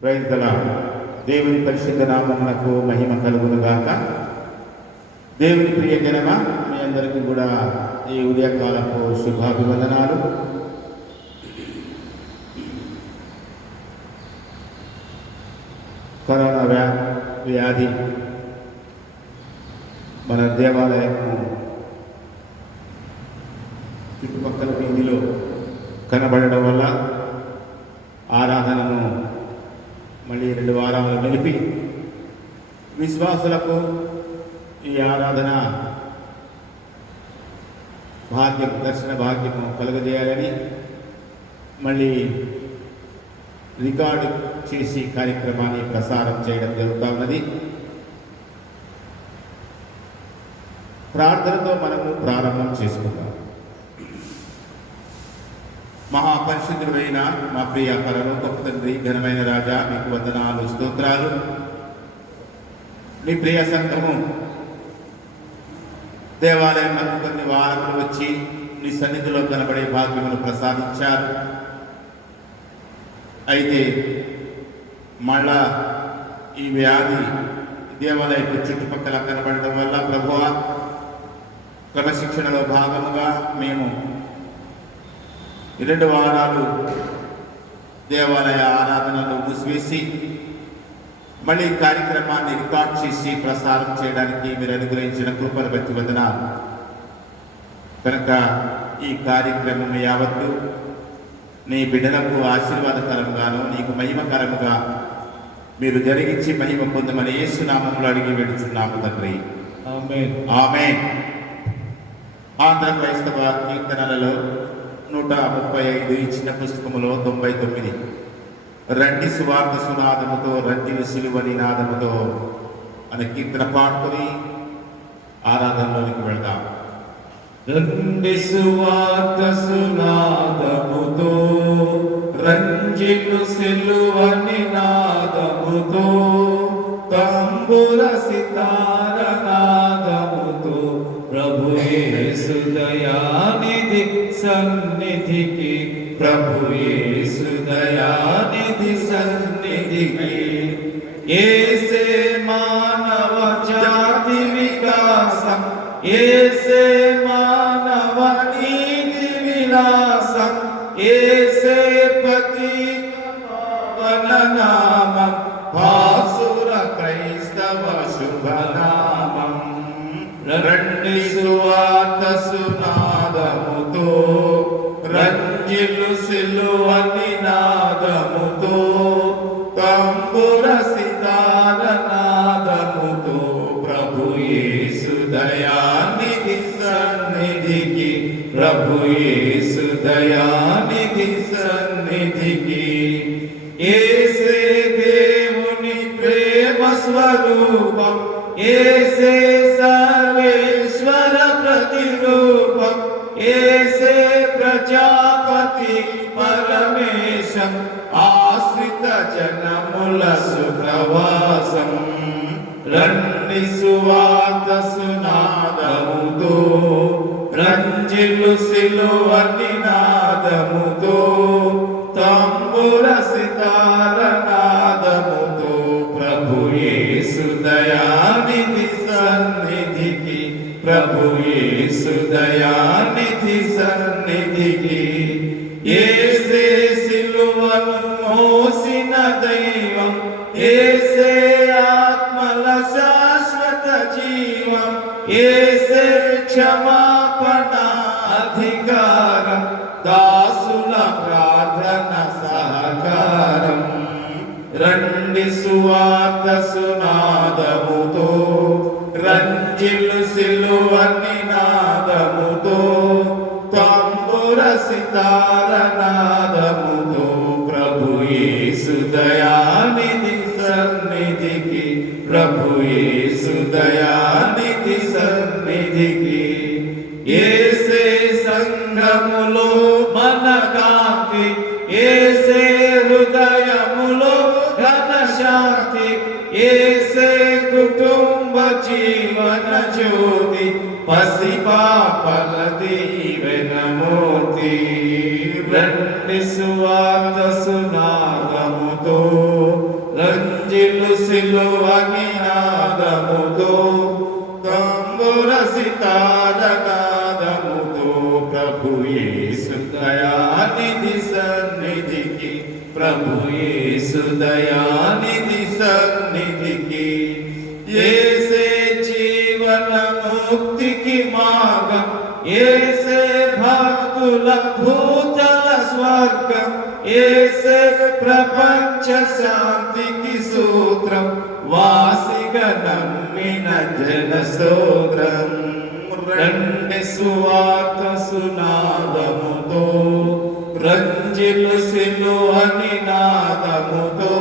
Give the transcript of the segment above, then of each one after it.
Praise the lord. దేవుని పరిశుద్ధ నామమునకు మహిమ కలుగునుగాక. దేవుని ప్రియ జనమ, మీ అందరికీ కూడా ఈ ఉదయకాలపు శుభాభివందనాలు. కరోనా వ్యాధి మన దేవాలయం చుట్టుపక్కల వీధిలో కనబడడం వల్ల ఆరాధనను మళ్ళీ 2 వారాలు నిలిపి విశ్వాసులకు ఈ ఆరాధన దర్శన భాగ్యము కలుగజేయాలని మళ్ళీ రికార్డు చేసి కార్యక్రమాన్ని ప్రసారం చేయడం జరుగుతూ ఉన్నది. ప్రార్థనతో మనము ప్రారంభం చేసుకుందాం. మహాపరిశుద్ధుడైన మా ప్రియ పరలోకపు తండ్రి, ఘనమైన రాజా, మీకు వందనాలు, స్తోత్రాలు. నీ ప్రియ సంఘము దేవాలయం మనకు కొన్ని వారములు వచ్చి నీ సన్నిధిలో కనబడే భాగ్యమును ప్రసాదించారు. అయితే మళ్ళా ఈ వ్యాధి దేవాలయం చుట్టుపక్కల కనబడడం వల్ల ప్రభువా, క్రమశిక్షణలో భాగముగా మేము 2 వారాలు దేవాలయ ఆరాధనలు మూసివేసి మళ్ళీ కార్యక్రమాన్ని రికార్డ్ చేసి ప్రసారం చేయడానికి మీరు అనుగ్రహించిన కృపను బట్టి వందనాలు. కనుక ఈ కార్యక్రమం యావత్తు నీ బిడ్డలకు ఆశీర్వాదకరముగాను నీకు మహిమకరముగా మీరు జరిగించి మహిమ పొందమని యేసు నామములో అడిగి వేడుచున్నాము తండ్రి, ఆమేన్. ఆమేన్. ఆంధ్ర క్రైస్తవ కీర్తనలలో 135 ఈ చిన్న పుస్తకములో 99 రండి సువార్త సునాదముతో, రంజిలు సిలువ నినాదముతో అనే కీర్తన పాడుకొని ఆరాధనలోనికి వెళ్దాం. రండి సువార్త సునాదముతో, రంజిలు సిలువ నినాదముతో, తంబుర సితార నాదముతో ప్రభు యేసు దయానిధి సన్నిధికి, ప్రభు యేసు దయానిధి సన్నిధికి, యేసే మానవ జాతి వికాసం, యేసే మానవ నీతి విలాసం, యేసే పతిత నామం, భాసుర క్రైస్తవ శుభనామం. రండి సువార్త సునాదముతో, రంజిలు సిలువ నినాదముతో, తంబుర సితార నాదముతో ప్రభు యేసు దయానిధి సన్నిధికి, ప్రభు యేసు దయానిధి సన్నిధికి. యేసే దేవుని ప్రేమ స్వరూపం, యేసే సర్వేశ్వర ప్రతిరూపం, యేసే ప్రజాపతి పరమేశం, ఆశ్రిత జనముల సుఖవాసం. రండి సువార్త సునాదముతో, రంజిలు సిలువ నినాదముతో, తంబుర సితార నాదముతో ప్రభు యేసు దయానిధి సన్నిధికి, ప్రభు యేసు దయానిధి సన్నిధికి. యేసే సిలువను మోసిన దైవం, యేసే ఆత్మల శాశ్వత జీవం, యేసే క్షమాపణ అధికారం, దాసుల ప్రార్థన సహకారం. రండి సువార్త సునాదముతో, రంజిలు సిలువ నినాదముతో, తంబుర సితార నాదముతో ప్రభు యేసు దయానిధి సన్నిధికి, ప్రభు యేసు దయానిధి సన్నిధికి. యేసే సంఘములో మన కాంతి, యేసే హృదయములో ఘన శాంతి, యేసే కుటుంబ జీవన జ్యోతి, పసిపాపల దీవెనమూర్తి. రండి సువార్త సునాదముతో, రంజిలు సిలువని నాదముతో తంబుర సితార నాదముతో ప్రభు యేసు దయానిధి సన్నిధికి ప్రభు యేసు దయానిధి సన్నిధికి యేసే జీవన ముక్తికి మార్గం యేసే భక్తుల భూతల స్వర్గం యేసే ప్రపంచ శాంతికి సూత్రం వాసిగా నమ్మిన జన స్తోత్రం రండి సువార్త సునాదముతో రంజిలు సిలువని నాదముతో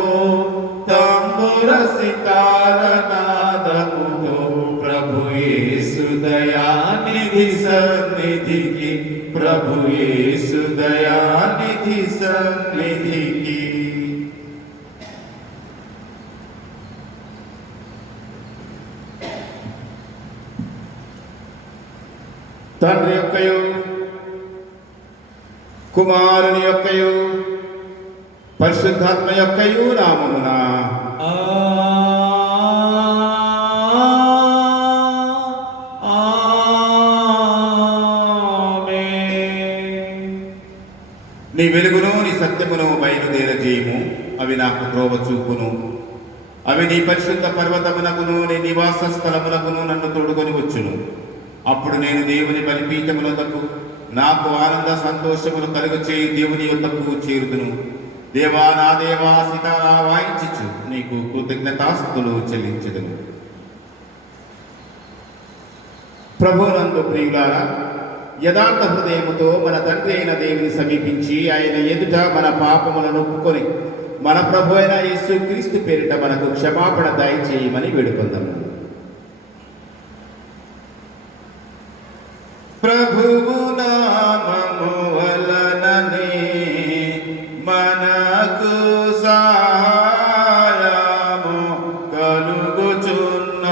తంబుర సితార నాదముతో ప్రభు యేసు దయానిధి సన్నిధికి ప్రభు యేసు దయానిధి సన్నిధికి. తండ్రి యొక్కయు కుమారుని యొక్కయు పరిశుద్ధాత్మ యొక్కయు నామమున నీ వెలుగును నీ సత్యమును బయలుదేరజేయము. అవి నాకు త్రోవ చూపును. అవి నీ పరిశుద్ధ పర్వతమునకును నీ నివాస స్థలమునకును నన్ను తోడుకొని వచ్చును. అప్పుడు నేను దేవుని బలిపీఠములకు నాకు ఆనంద సంతోషములు కలుగచేయి దేవుని యొద్దకు చేరుదును. దేవా నా దేవా సితారా వాయించుచు నీకు కృతజ్ఞతాస్తులు చెల్లించుదును. ప్రభువునందు ప్రియులారా, యథార్థ హృదయముతో మన తండ్రి అయిన దేవుని సమీపించి ఆయన ఎదుట మన పాపములను ఒప్పుకొని మన ప్రభు అయిన యేసుక్రీస్తు పేరిట మనకు క్షమాపణ దయచేయమని వేడుకొందాము. ప్రభువు నామము వలననే మనకు సహాయము కలుగుచున్నది.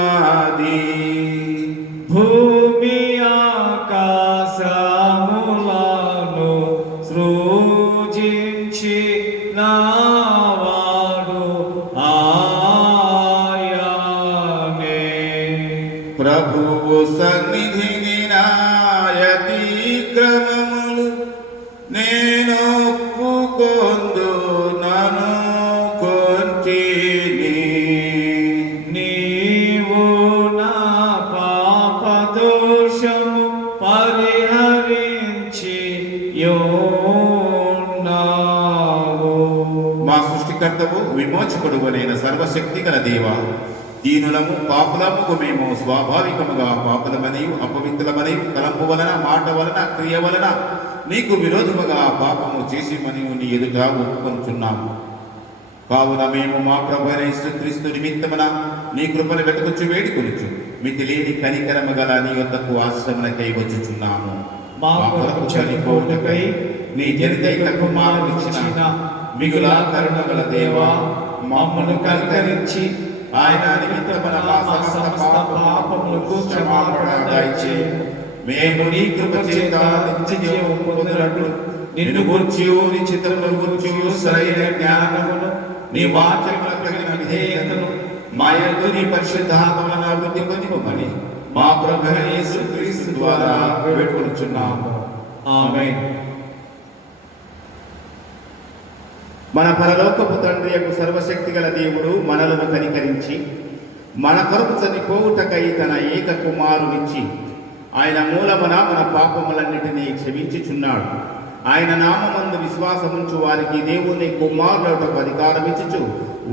భూమి ఆకాశములను సృజించి నావాడు ఆయనే. ప్రభువు సన్నిధిని నాయతిక్రమములు నేను ఒప్పుకొందు నను కొంటిని. నీవు నా పాప దోషము పరిహరించి యోన్నావు. మా సృష్టికర్తవు విమోచకుడు అయిన సర్వశక్తి గల దేవా, దీనులము పాపులముకు మేము స్వాభావికముగా పాపులమనియు అపవిత్రులమనియు తలంపు వలన మాట వలన క్రియ వలన నీకు విరోధముగా పాపము చేసి మరియు నీ ఎదుట ఒప్పుకొంచున్నాము. కావున మేము మా ప్రభు అయిన యేసుక్రీస్తు నిమిత్తమున నీ కృపను వెతుకుచు వేడుకొనుచు మితి లేని కనికరము గల నీ యొద్దకు ఆశ్రమణకై వచ్చుచున్నాము. మా కొరకు చనిపోవుటకై నీ జనితైక కుమారునిచ్చిన మిగుల కరుణ గల దేవా, మమ్మను కనికరించి ఆయన నిమిత్తమున మా సమస్త పాపములకు క్షమాపణ దయచేయము. మేము నీ కృప చేత నిత్య జీవము పొందునట్లు నిన్ను గూర్చియు నీ చిత్తమును గూర్చియు సరైన జ్ఞానమును నీ వాక్యములకు తగిన విధేయతను మా యందు నీ పరిశుద్ధాత్మను అభివృద్ధి పొందిపోమని మా ప్రభు అయిన యేసుక్రీస్తు ద్వారా వేడుకొనుచున్నాము. ఆమేన్. మన పరలోకపు తండ్రి యొక్క సర్వశక్తి గల దేవుడు మనలను కనికరించి మన కొరకు చనిపోవుటకై తన ఏక కుమారునిచ్చి ఆయన మూలమున మన పాపములన్నిటినీ క్షమించుచున్నాడు. ఆయన నామమందు విశ్వాసముంచు వారికి దేవుని కుమారులకు అధికారమిచ్చుచు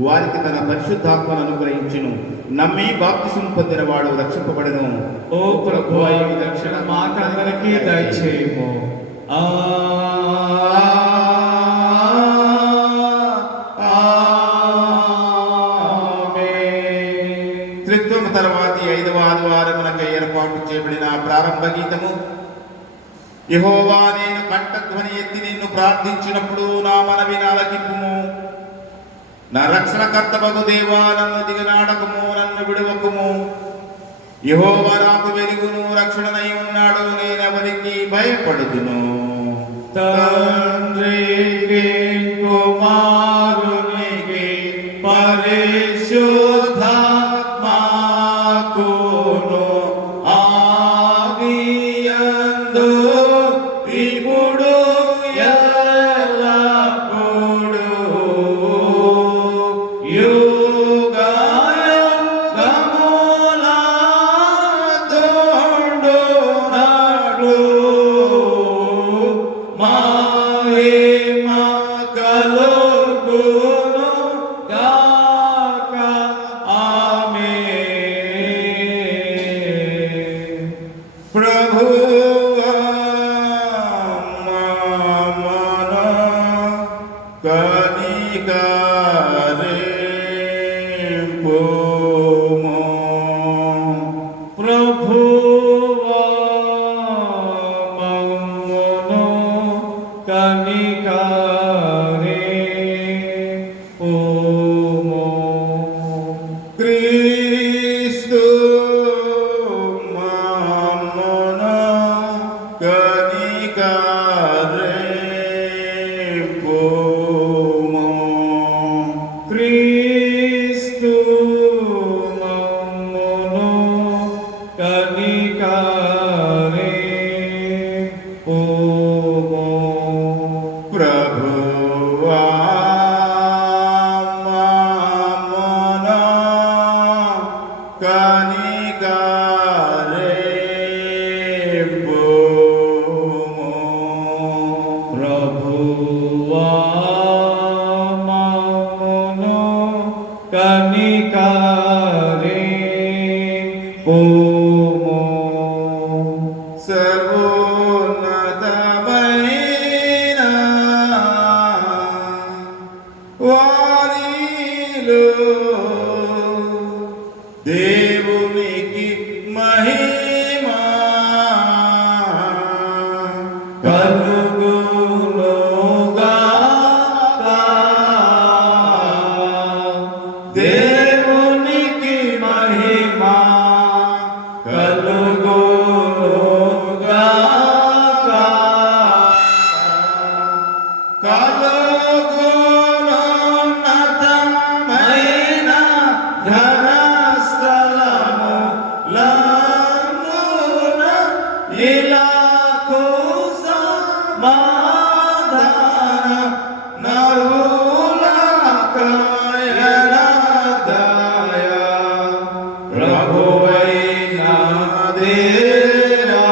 వారికి తన పరిశుద్ధాత్మను అనుగ్రహించును. నమ్మి బాప్తిసం పొందిన వాడు రక్షింపబడును. ఓ ప్రభువా, ఈ రక్షణ మాకందరికీ దయచేయము. త్రిత్వము తర్వాతి 5వ ఆదివారమునకై ఏర్పాటు చేయబడిన ప్రారంభ గీతము. యెహోవా, నేను కంఠధ్వని ఎత్తి నిన్ను ప్రార్థించినప్పుడు నా మనవి ఆలకింపుము. నా రక్షణకర్తవగు దేవా, నన్ను దిగనాడకము, నన్ను విడువకుము. యెహోవా నాకు వెలుగును రక్షణనై ఉన్నాడు, నేనెవరికి భయపడుదును. తండ్రికి కుమారునికి పరిశుద్ధాత్మకును ఆదియందు ఇప్పుడు ఎల్లప్పుడూ యుగయుగములందుండునట్లు మహిమ కలుగును గాక. ఆమేన్. ప్రభువా మన కనికరింపుము. ప్రభువా మమ్మును కనికరింపుము. క్రీస్తు మమ్మును కనికరింపుము. క్రీస్తు మమ్మును కనికరింపుము. ప్రభువా మమ్మును కనికరింపుము. ప్రభువా మమ్మును కనికరింపుము. సర్వోన్నతమైన వారిలో దేవునికి మహిమ కలుగునుగాక. దేవునికి మహిమ కలుగునుగాక. కలుగునున్నతమైన ఘనస్థలములందున ఇలాకు సమాధాన నరుల కాయనదయ. ప్రభువైన దేవా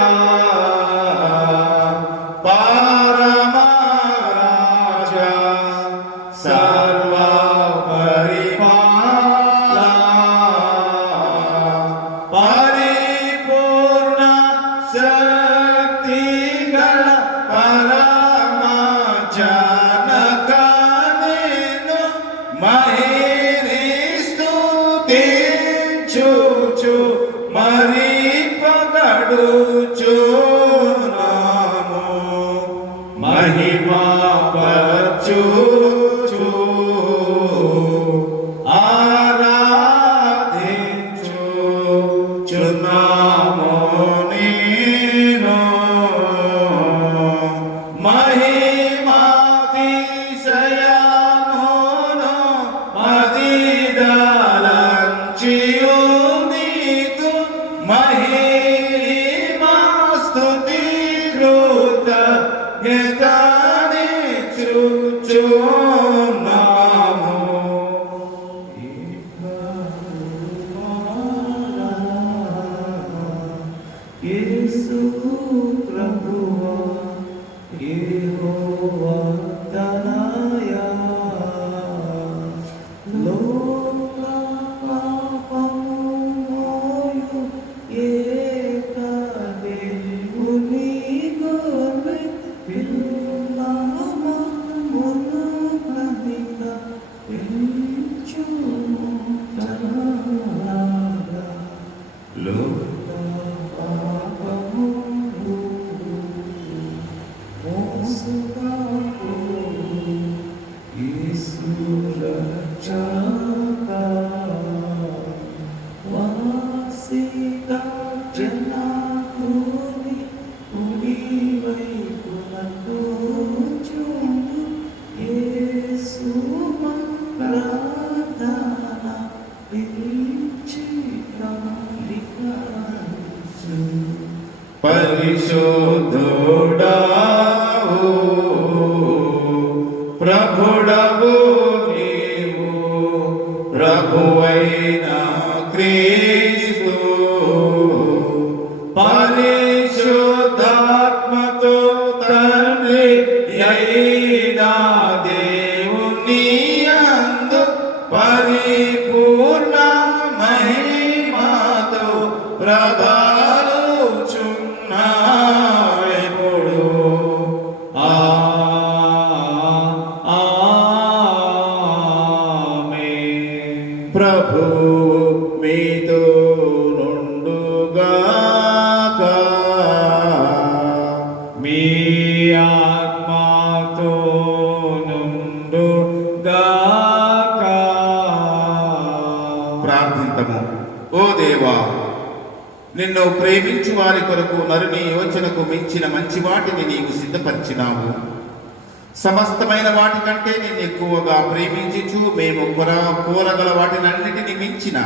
పరమరాజా సర్వ పరిపాలనా పరిపూర్ణ శక్తి గల పరమ జనక నిన్ను మహిని స్తుతించుచు మరి పగడుచున్నాము. మహిమా పరచుచు ఆరాధించుచున్నాము నిన్ను. మహిమాతిశయమును మదిదలంచియు నీకు మహిమా స్తుతి కృతజ్ఞతనిచ్చుచున్నాము. యేసు ప్రభువా యెహోవా తనయా లోక పాపము మోయు ఏకదే ఉనిగోవే పిల్లమా మును కనిక పిలుచుము తనలాగా లోక పాపము మోసుకాపు యేసు రక్షక వాసిక జనాకుని కుడి వైపునకు చూము యేసు ప్రార్థన పరిశుద్ధుడావు ప్రభుడవు నీవు ప్రభువైన క్రీస్తు పరిశుద్ధాత్మతో తండ్రి అయినా దేవుని యందు పరిపూర్ణ మహిమతో ప్రభావించున్నాయెప్పుడు. ఆమేన్. ప్రభువు మీతో నుండుగాక. మీ ఆత్మతో నుండుగాక. ప్రార్థింతము. ఓ దేవా, నిన్ను ప్రేమించు వారి కొరకు నరుని యోచనకు మించిన మంచి వాటిని నీవు సిద్ధపరిచినావు. సమస్తమైన వాటి కంటే నిన్ను ఎక్కువగా ప్రేమించుచు మేము కోరగల వాటినన్నిటిని మించిన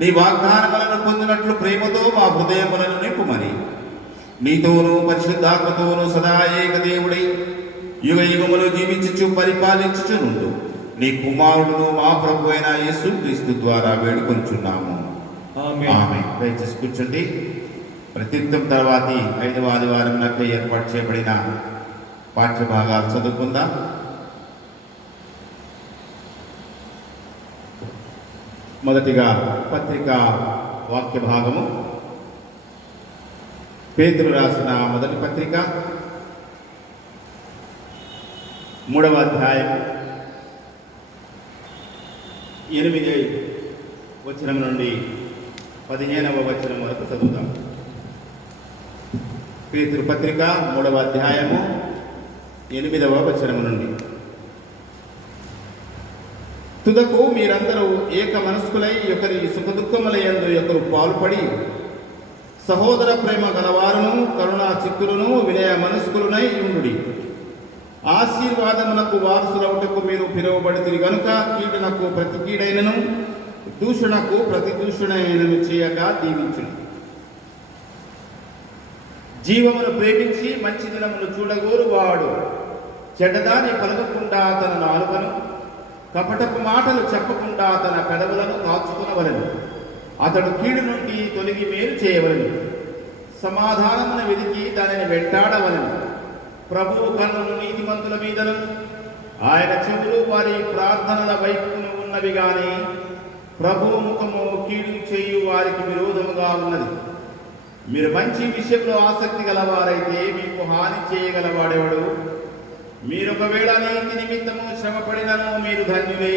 నీ వాగ్దానములను పొందినట్లు ప్రేమతో మా హృదయములను నింపుమని నీతోనూ పరిశుద్ధాత్మతోనూ సదా ఏక దేవుడై యుగ యుగములు జీవించుచు పరిపాలించుచు నుండు నీ కుమారుడును మా ప్రభు అయిన యేసుక్రీస్తు ద్వారా వేడుకొంచున్నాము. ఆమేన్. ఆమె దయచేసి కూర్చోండి. ప్రతిత్వం తర్వాతి 5వ ఆదివారం నాకు ఏర్పాటు చేయబడిన పాఠ్యభాగాలు చదువుకుందాం. మొదటిగా పత్రిక వాక్య భాగము పేతురు రాసిన మొదటి పత్రిక 3వ అధ్యాయం 8వ వచనం నుండి 15వ వచనం వరకు చదువుతాం. పేతురు పత్రిక 3వ అధ్యాయము 8వ వచనం నుండి. తుదకు మీరందరూ ఏక మనస్కులై ఒకరి సుఖదుఖముల యందు ఒకరు పాల్పడి సహోదర ప్రేమ గలవారును కరుణా చిక్కులను వినయ మనస్కులునై ఉండుడి. ఆశీర్వాదములకు వారసులవుటకు మీరు పిలువబడితిరి గనుక కీడునకు ప్రతి కీడైనను దూషణకు ప్రతి దూషణైనను చేయక దీవించును. జీవమును ప్రేమించి మంచి దినమును చూడగోరు వాడు చెడ్డదాన్ని పలకకుండా తన నాలుకను కపటపు మాటలు చెప్పకుండా తన పెదవులను కాచుకునవలెను. అతడు కీడు నుండి తొలగి మేలు చేయవలెను. సమాధానమును వెదికి దానిని వెంటాడవలెను. ప్రభువు కన్నులు నీతిమంతుల మీదను ఆయన చెవులు వారి ప్రార్థనల వైపును ఉన్నవి గాని ప్రభువు ముఖము కీడు చేయు వారికి విరోధముగా ఉన్నది. మీరు మంచి విషయంలో ఆసక్తి గలవారైతే మీకు హాని చేయగలవాడెవడు? మీరు ఒకవేళ నీతి నిమిత్తము శ్రమపడినను మీరు ధన్యులే.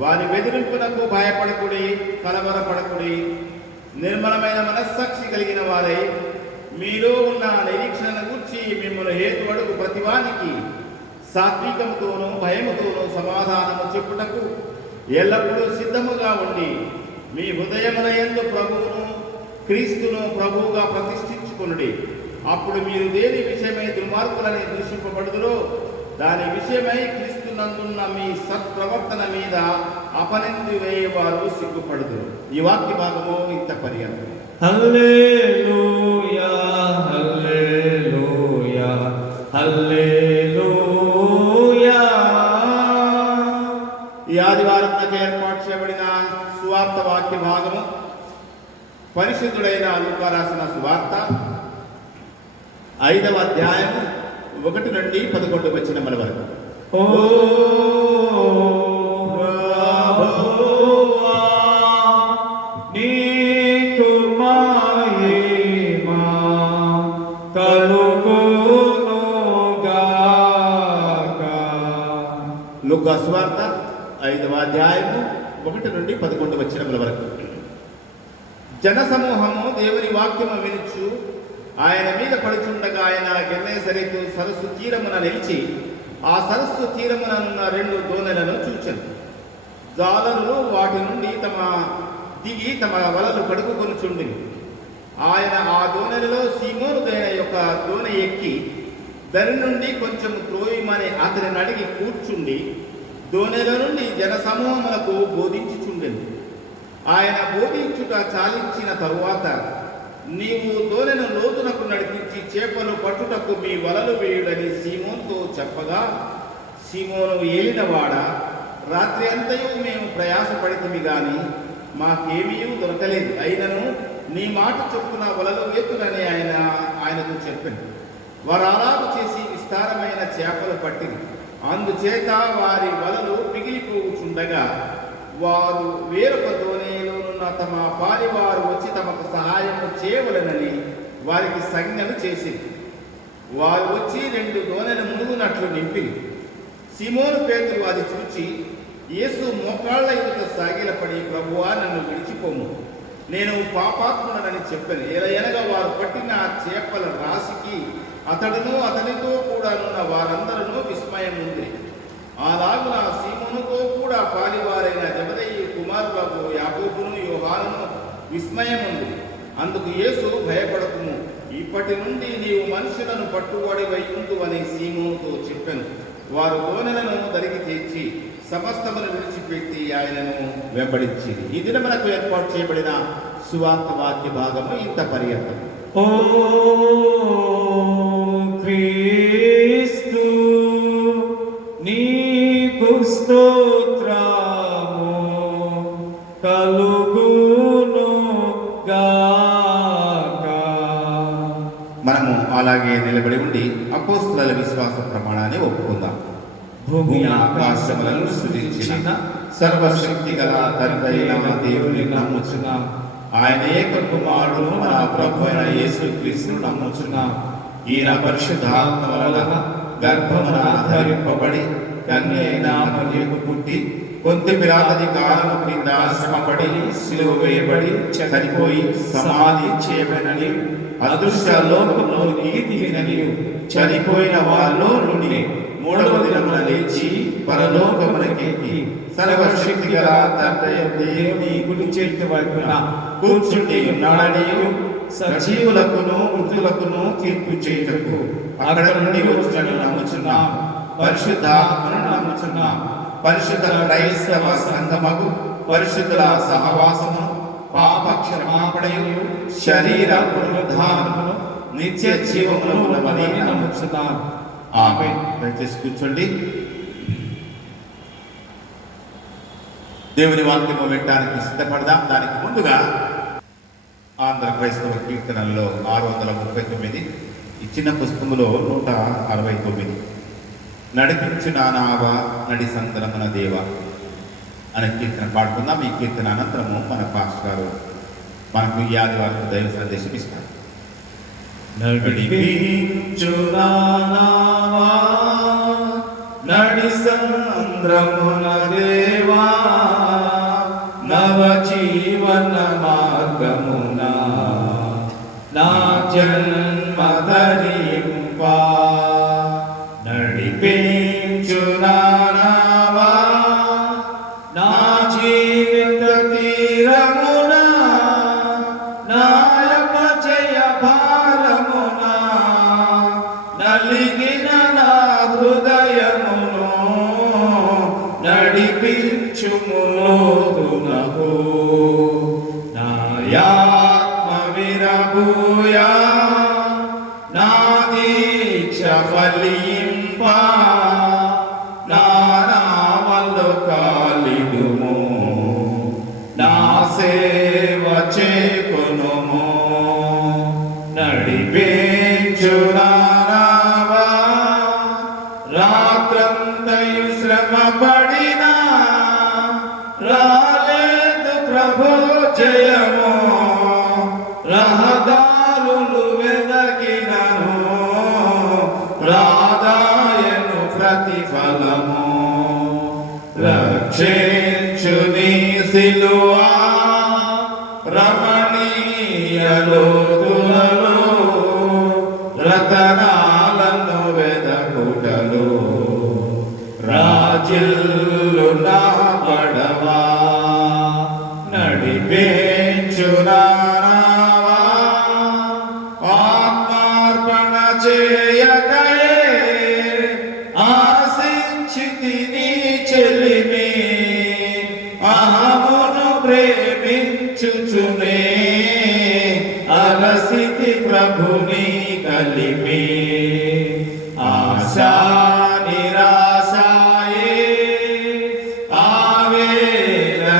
వారి బెదిరింపునకు భయపడకుడి, కలవరపడకుడి. నిర్మలమైన మనస్సాక్షి కలిగిన వారై మీలో ఉన్న నిరీక్షణను గూర్చి మిమ్మల్ని హేతువడుగు ప్రతివానికి సాత్వికముతోనూ భయముతోనూ సమాధానము చెప్పుటకు ఎల్లప్పుడూ సిద్ధముగా ఉండి మీ హృదయముల యందు ప్రభువును క్రీస్తును ప్రభువుగా ప్రతిష్ఠించుకొనుడి. అప్పుడు మీరు దేని విషయమై దుర్మార్గులని దూషింపబడుదురో దాని విషయమై క్రీస్తునందున్న మీ సత్ప్రవర్తన మీద అపనింది వేయవారు సిగ్గుపడుదురు. ఈ వాక్య భాగము ఇంత పర్యంతం. హల్లెలూయా హల్లెలూయా హల్లెలూయా. ఈ ఆదివారం నాకు ఏర్పాటు చేయబడిన సువార్త వాక్య భాగము పరిశుద్ధుడైన లూకా రాసిన సువార్త 5వ అధ్యాయం 1 నుండి 11 వచనముల వరకు. ఓ ప్రభువా, నీకు మహిమ కలుగునుగాక. లూకా సువార్త 5వ అధ్యాయము 1 నుండి 11 వచనముల వరకు. జనసమూహము దేవుని వాక్యము వినుచు ఆయన మీద పడుచుండగా ఆయన గెన్నేసరెతు సరస్సు తీరమున నిలిచి ఆ సరస్సు తీరముననున్న 2 దోణెలను చూచెను. జాలరులు వాటి నుండి దిగి తమ వలలు కడుగుకొనుచుండి ఆయన ఆ దోణెలలో సీమోను దైన యొక్క దోణె ఎక్కి దరి నుండి కొంచెం త్రోయమని అతనిని అడిగి కూర్చుండి దోణెల నుండి జనసమూహములకు బోధించుచుండెను. ఆయన బోధించుట చాలించిన తరువాత నీవు దోణెను లోతునకు నడిపించి చేపలు పట్టుటకు మీ వలలు వేయుడని సీమోనుతో చెప్పగా, సీమోను ఏలినవాడా, రాత్రి అంతయు మేము ప్రయాసపడితిమి గాని మాకేమీ దొరకలేదు. అయినను నీ మాట చొప్పున వలలు వేతునని ఆయనకు చెప్పాను. వారు అలాగు చేసి విస్తారమైన చేపలు పట్టింది. అందుచేత వారి వలలు పిగిలిపోవుచుండగా వారు వేరొక దోణిలోనున్న తమ పాలివారు వచ్చి తమకు సహాయము చేయవలెనని వారికి సంజ్ఞలు చేసింది. వారు వచ్చి 2 దోణెలు మునుగునట్లు నింపి, సీమోను పేతురు అది చూచి యేసు మోకాళ్ళ ఎదుట సాగిలపడి, ప్రభువా, నన్ను విడిచిపోము, నేను పాపాత్ముడనని చెప్పాను. ఎనగా వారు పట్టిన ఆ చేపల రాశికి అతడును అతనితో కూడా ఉన్న వారందరూ విస్మయం ఉంది. అలాగున సీమోనుతో కూడా పాలివారైన జెబెదయి కుమారులకు యాకోబును యోహానును విస్మయం ఉంది. అందుకు యేసు, భయపడకుము, ఇప్పటి నుండి నీవు మనుషులను పట్టుబడివై ఉందువని సీమోనుతో చెప్పాను. వారు దోణెలను దరికి తెచ్చి సమస్తమును విడిచిపెట్టి ఆయనను వెంబడించింది. ఈ దిన మనకు ఏర్పాటు చేయబడిన సువార్త వాక్య భాగము ఇంత పర్యంతం. ఓ క్రీస్తు నీకు స్తోత్రము కలుగును గాక. మనము అలాగే నిలబడి ఉండి అపోస్తలుల విశ్వాస ప్రమాణాన్ని ఒప్పుకుందాం. భూమి ఆకాశములను సృజించిన సర్వశక్తి గల తండ్రి అయిన దేవుని నమ్ముచున్నా, ఆయన ఏక కుమారుడు మన ప్రభు అయిన యేసుక్రీస్తును నమ్ముచున్నా. ఈయన పరిశుద్ధాత్మ వలన గర్భమున ధరింపబడి కన్య అయిన మరియకు పుట్టి పొంతి పిలాతు కాలము క్రింద శ్రమపడి సిలువ వేయబడి చనిపోయి సమాధి చేయబడినని అదృశ్య లోకంలోకి దిగినని చనిపోయిన వారిలో నుండి 3వ దినమున లేచి పరలోకమునకెక్కి సర్వశక్తి గల తండ్రి దేవుని కుడి చేతి వైపున కూర్చుండి ఉన్నాడనియు సజీవులకును మృతులకును తీర్పు చేయుటకు అక్కడ నుండి వచ్చినట్లు నమ్ముచున్నాం. పరిశుద్ధాత్మను నమ్ముచున్నాం. పరిశుద్ధ క్రైస్తవ సంఘముకు పరిశుద్ధుల సహవాసము, పాప క్షమాపణయు, శరీర పునరుద్ధానమును, నిత్య జీవమును ఉన్నవని నమ్ముచున్నాం. ఆమేన్. దయచేసి కూర్చోండి. దేవుని వాక్యము వినడానికి సిద్ధపడదాం. దానికి ముందుగా ఆంధ్ర క్రైస్తవ కీర్తనల్లో 639, ఈ చిన్న పుస్తకములో 169, నడిపించు నానావా నడి సంతరమున దేవా అనే కీర్తన పాడుకుందాం. ఈ కీర్తన అనంతరము మన పాస్టర్ గారు మనకు ఈ ఆదివారం దైవ సందేశం ఇస్తారు. నడిపించు నానావా నడి సంద్రమున దేవా, నవ జీవన మార్గమున నా జన్మ ధరింపా. నడిపించు నానావా నా జీవిత తీరమున, నాయక జయ భారమున, నలిగిన నా హృదయమును నడిపించుము లోతునకు. నాయాత్మ విరబూయా నా దీక్ష ఫలింప, నా నామలు కాలిడుము, నా సేవ చేకొనుము. నడిపించు నానావా రాత్రంతయు శ్రమ పడినా, రాలేదు ప్రభు జయము, రహదారులు వెదకినను రాదాయను ప్రతిఫలము. రక్షించు నీ సిలువా రమణీయ లోతులలో, రతనాలను వెదకుటలు రాజిల్లు నా పడవా. నడిపించు నానావా ఆత్మార్పణ చేయకయే, ఆశించితి నీ చెలిమి, అహమును ప్రేమించుచునే అలసి ప్రభుని కలిమి ఆశా నిరాశాయే ఆవేదనెదురాయే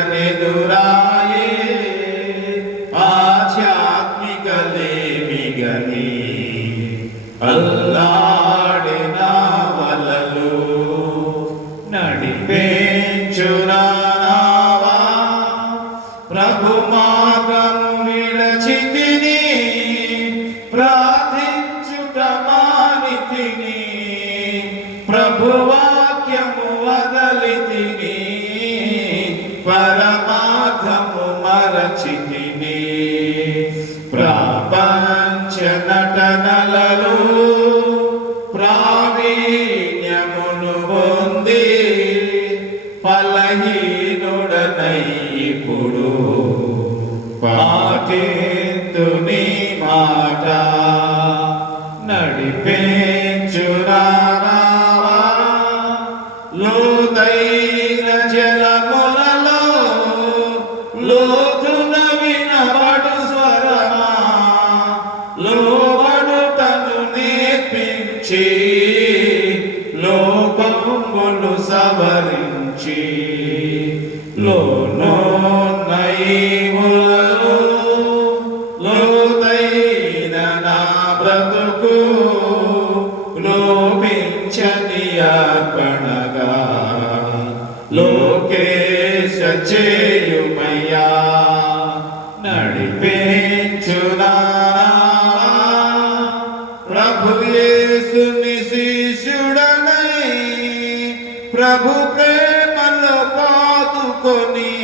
ఆధ్యాత్మికలేమిగని అల్లాడిన వలలు నడిపేంచునావా ప్రభు మార్గము విడచితిని ప్రార్థించుట మానితిని ప్రభు వాక్యము వదలితిని పరమార్థము మరచితిని ప్రపంచ నటనలలో ప్రావీణ్యమును పొంది ఫలహీనుడనై ఇప్పుడు పాటింతుని మాట నడిపేంచునావా లోతైన జలములలో లోతున వినబడు స్వరమా లోబడుటను నేర్పించి లోకంబులు సవరించి లోనోన్నైములలో లోతైన నా బ్రతుకు లోపించని అర్పణగా లోకేశ చేయుమయ్యా నడిపేంచునావా ప్రభు యేసుని శిష్యుడనై ప్రభు ప్రేమలో పాదుకొని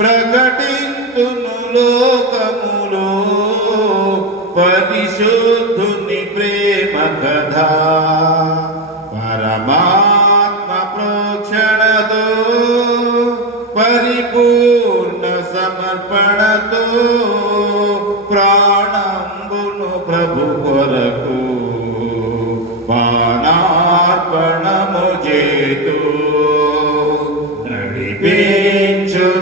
ప్రకటింతును లోకములో పరిశుద్ధుని ప్రేమ కథ పరమాత్మ ప్రోక్షణతో పరిపూర్ణ సమర్పణతో ప్రాణంబును ప్రభు కొరకు పానార్పణము చేతు నడిపేంచునావా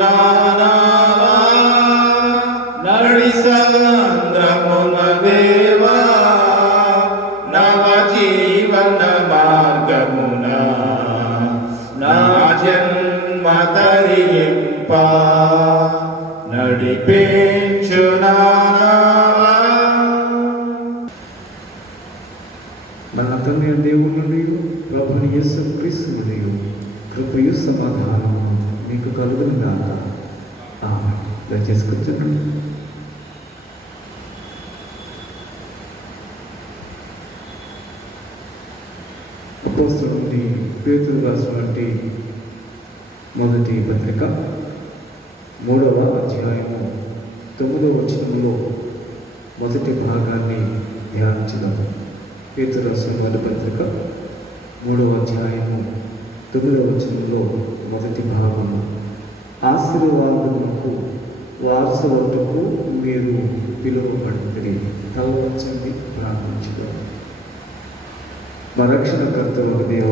నడి సంద్రముల దేవా నవ జీవన మార్గమున నా జన్మ ధరింప నడిపేంచునావా. మన తండ్రి దేవుని నుండి ప్రభుని యేసు క్రీస్తు నుండి కృపయు సమాధానం మీకు కలుగును గాక. ఆమేన్. దయచేసి కూర్చోండి. అపోస్తలుని పేతురు రాసినటువంటి మొదటి పత్రిక 3వ అధ్యాయము 9వ వచనంలో మొదటి భాగాన్ని ధ్యానించుదాం. పేతురు రాసిన మొదటి పత్రిక 3వ అధ్యాయము 9వ వచనంలో మొదటి భాగము ఆశీర్వాదములకు వారసులకు మీరు పిలువబడింది. తలవంచండి, ప్రార్థించుదాం. మా రక్షణకర్త ఒక దేవ,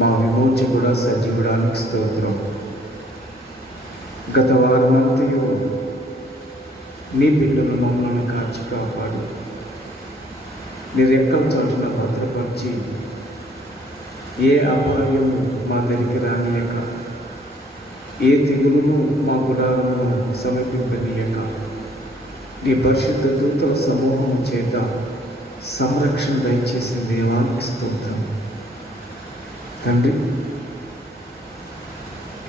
మా విమోచకుడా సజీవుడానికి స్తోత్రం. గత వారమంతయు నీ పిల్లలు మమ్మల్ని కాచి కాపాడు, నీ రెక్కల చాటున భద్రపరిచి ఏ అపాయము మా దగ్గరికి రానియక, ఏ తెగులును మా గుడాలను సమీపింపనీయక, నీ పరిశుద్ధ దూతల సమూహం చేత సంరక్షణ దయచేసిన దేవానికి స్తోత్రం. తండ్రి,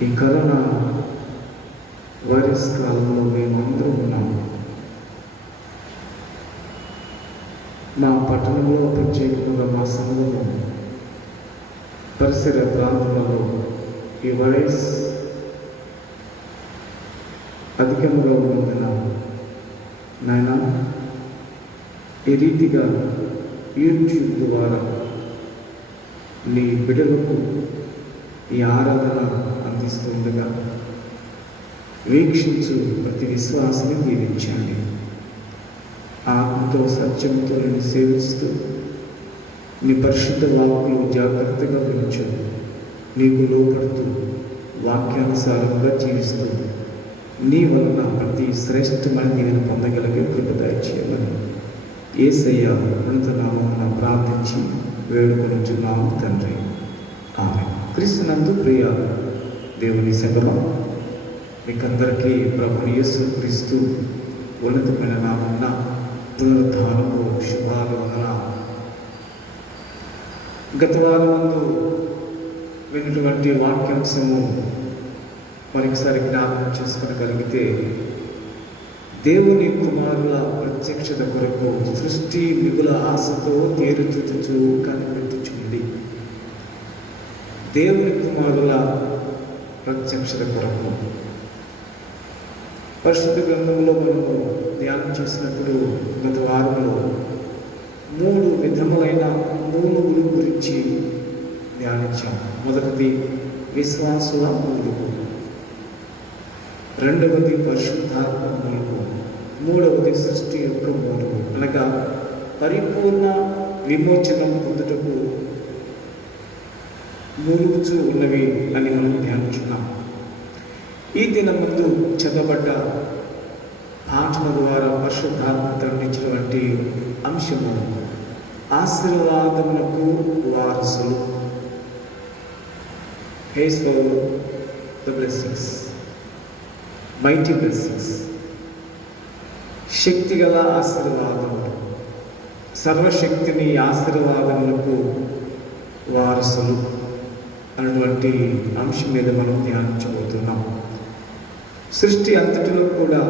ఈ కరోనా వైరస్ కాలంలో మేమందరం ఉన్నాము. మా పట్టణంలో ప్రత్యేకంగా మా సంఘంలో పరిసర ప్రాంతాలలో ఈ వైరస్ అధికంగా ఉన్నందున నాయన ఈ రీతిగా యూట్యూబ్ ద్వారా నీ బిడ్డలకు ఈ ఆరాధన అందిస్తుండగా వీక్షించు ప్రతి విశ్వాసాన్ని దీవించండి. ఆత్మతో సత్యంతో నేను సేవిస్తూ నీ పరిశుద్ధ వాక్యం జాగ్రత్తగా వించు, నీకు లోపడుతూ వాక్యానుసారంగా జీవిస్తూ నీ వలన ప్రతి శ్రేష్టమైన దీవెన పొందగలిగే కృప దయచేయమని యేసయ్య ఉన్నత నామమున ప్రార్థించి వేడుకొనుచున్నాము తండ్రి. ఆమేన్. క్రీస్తునందు ప్రియ దేవుని సంగమం, మీకందరికీ ప్రభువు యేసు క్రీస్తు ఉన్నతమైన నామమున పునరుద్ధానము శుభాలు వందనాలు. గత వారమందు విన్నటువంటి వాక్యాంశము మరొకసారి జ్ఞాపకం చేసుకోగలిగితే, దేవుని కుమారుల ప్రత్యక్షత కొరకు సృష్టి మిగుల ఆశతో తేరుచూచుచు కనిపెట్టుచుంది. దేవుని కుమారుల ప్రత్యక్షత కొరకు పరిశుద్ధ గ్రంథంలో మనము ధ్యానం చేసినప్పుడు గత వారంలో 3 విధములైన మూలుగుల గురించి ధ్యానించాం. మొదటిది విశ్వాసుల మూలుగు, రెండవది పరిశుద్ధాత్మ మూలుగు, మూడవది సృష్టి యొక్క మూలుగు. అనగా పరిపూర్ణ విమోచనం పొందుటకు మూలుగుచూ ఉన్నవి అని మనం ధ్యానించున్నాం. ఈ దినమందు చదవబడ్డ పాఠన ద్వారా పరిశుద్ధాత్మ తరలించినటువంటి అంశము ఆశీర్వాదమునకు వారసులు. Praise for the blessings, mighty blessings. శక్తిగల ఆశీర్వాదములు, సర్వశక్తిని ఆశీర్వాదములకు వారసులు అన్నటువంటి అంశం మీద మనం ధ్యానించబోతున్నాం. సృష్టి అంతటిలో కూడా